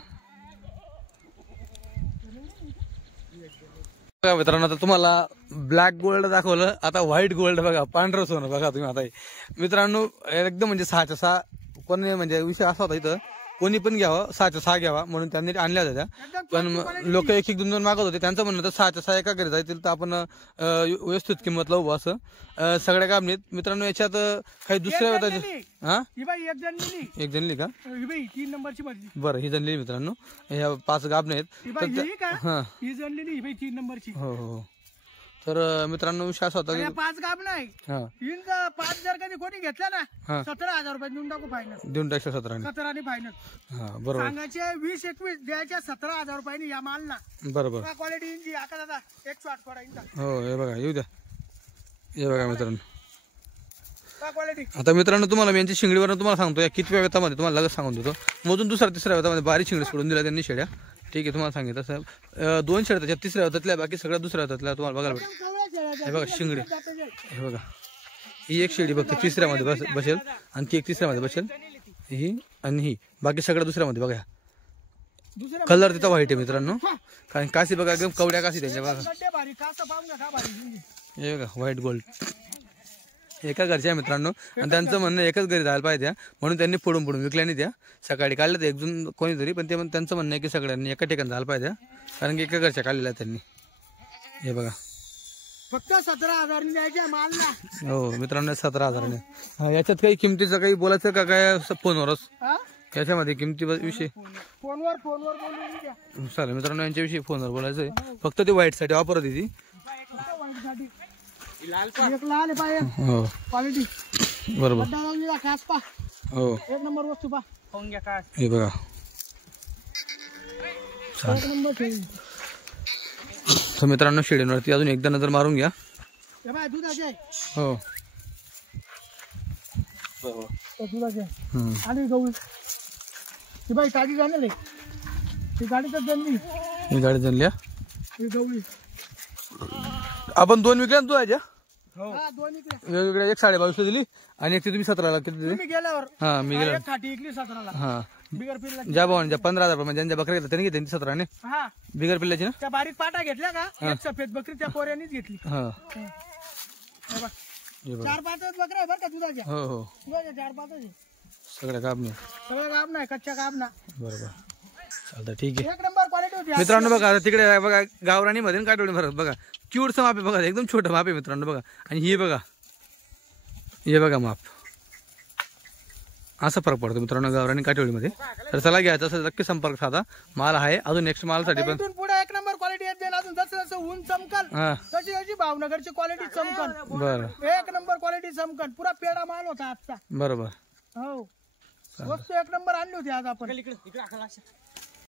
मित्रांनो. आता तुम्हाला ब्लॅक गोल्ड दाखवलं. आता व्हाईट गोल्ड बघा. पांढरं सोनं बघा तुम्ही. आता मित्रांनो एकदम म्हणजे 6च्या 6 कोणी म्हणजे विषय असा होता इथं कोणी पण घ्यावं 6च्या 6 घ्यावा म्हणून त्यांनी आणल्या होत्या. पण लोक 1-1 2-2 मागत होते. त्यांचं म्हणणं तर 6च्या 6 एका घरी जायतील तर आपण व्यवस्थित किंमत लावू असं. सगळ्या कामनीत मित्रांनो याच्यात काही दुसऱ्या होत्या. हा ही बाई एक जण लिहिली. एक जनली का? ही बाई 3 नंबरची भरली. बरं ही जनली मित्रांनो. ह्या 5 गाबणे आहेत. ही बाई ही का? हा ही जण लिहिली. ही बाई 3 नंबरची. हो हो. तर मित्रांनो विश्वास होता की 5 गाब नाही. हा हिंद 5 जर कधी कोणी घेतला ना हा 17,000 रुपये देऊन टाकू फायनल. देऊन टाकशे 17 17 फायनल. हा बरोबर. सांगायचे 20-21 द्यायच्या 17,000 रुपयांनी या मालला. बरोबर. क्वालिटी इंची आका दादा 108 कोडा इंचा. हो हे बघा येऊ द्या. हे बघा मित्रांनो. क्वालिटी आता मित्रांनो तुम्हाला मी यांची शिंगडीवरून तुम्हाला सांगतो. या कितव्या वेतामध्ये तुम्हाला लगेच सांगून देतो. मोजून 2-3 वेतामध्ये बारीक शिंगडी सोडून दिल्या त्यांनी शेड्या. ठीक आहे तुम्हाला सांगितलं सर 2 शेड्या त्याच्यात 3ऱ्या वेतातल्या बाकी सगळ्या 2ऱ्या वेतातल्या तुम्हाला बघायला भेटेल. हे बघा शिंगडी. हे बघा ही एक शेळी फक्त 3ऱ्यामध्ये बसेल आणि ती एक 3ऱ्यामध्ये बसेल. ही आणि ही बाकी सगळ्या 2ऱ्यामध्ये बघा. कलर तिथं व्हाईट आहे मित्रांनो. कारण काशी बघा एकदम कवड्या काशी त्यांच्या बघा. हे बघा व्हाईट गोल्ड एका घरच्या आहे मित्रांनो. आणि त्यांचं म्हणणं एकच घरी जायला पाहिजे म्हणून त्यांनी फोडून विकल्या नाही त्या. सकाळी काढल्या तर 1-2 कोणीतरी पण ते त्यांचं म्हणणं आहे की सगळ्यांनी एका ठिकाणी जायला पाहिजे कारण की एका घरच्या काढलेल्या त्यांनी. हे बघा फक्त 17,000 द्यायच्या मालला. हो मित्रांनो 17,000ने. याच्यात काही किमतीचं काही बोलायचं का काय फोनवरच? याच्यामध्ये किमती विषय फोनवर बोलून द्या. चालेल मित्रांनो यांच्याविषयी फोनवर बोलायचं आहे. फक्त ते व्हाईट साठी वापरत होती. एक लाल पाहिजे हो क्वालिटी बरोबर. कासपा हो एक नंबर वस्तू पा पाहून घ्या काय हे बघा एक नंबर शेळी. तर मित्रांनो शेळींवरती अजून एकदा नजर मारून घ्या. हे बाय दुधाचे आहे. हो तो दुधाचे आहे. हम्म. आणि गहू ही बाई गाडी जाणार आहे. ती गाडीतच जनली ही गाडी जनल्या ही गहू आपण 2 विकल्या ना दुधाच्या हा दोन इकडे वेगवेगळ्या, एक 22.5 दिली आणि एक ती तुम्ही 17ला किती दिली? तुम्ही गेल्यावर हा मी गेलो. एक खाटी इकली 17ला हा बिगर पिल्ला ज्या भावाने 15,000 रुपये ज्यांच्या बकऱ्या घेतल्या त्यांनी घेतली 17ने हा बिगर पिल्ल्याची ना. त्या बारीक पाटा घेतल्या का एक सफेद बकरी त्या पोऱ्यानीच घेतली. हा हे बघ. हे बघा 4-5 बकऱ्या आहे बरं का दुधाच्या. हो हो दुधाच्या 4-5 आहे. सगळ्या कापणी सगळं गाब नाही कच्च्या गाब ना. बरोबर चालतं ठीक आहे. एक नंबर क्वालिटी होती. मित्रांनो बघा आता तिकडे बघा गावराणी मध्ये काटवडी फरक बघा क्यूटचं माप आहे बघा एकदम छोटं माप आहे मित्रांनो बघा. आणि हे बघा हे बघा माप असा फरक पडतो मित्रांनो गावराणी काटवडीमध्ये. तर चला घ्यायचं असेल नक्की संपर्क साधा. माल आहे अजून नेक्स्ट मालसाठी पण इथून पुढे एक नंबर क्वालिटी येत जाईल. अजून जसं जसं ऊन चमकल हा तशी तशी भावनगरची क्वालिटी चमकल. बरं एक नंबर क्वालिटी चमकल. पुरा पेडा माल होता आजचा. बरोबर हो वस्तू एक नंबर आणली होती आज आपण. इकडे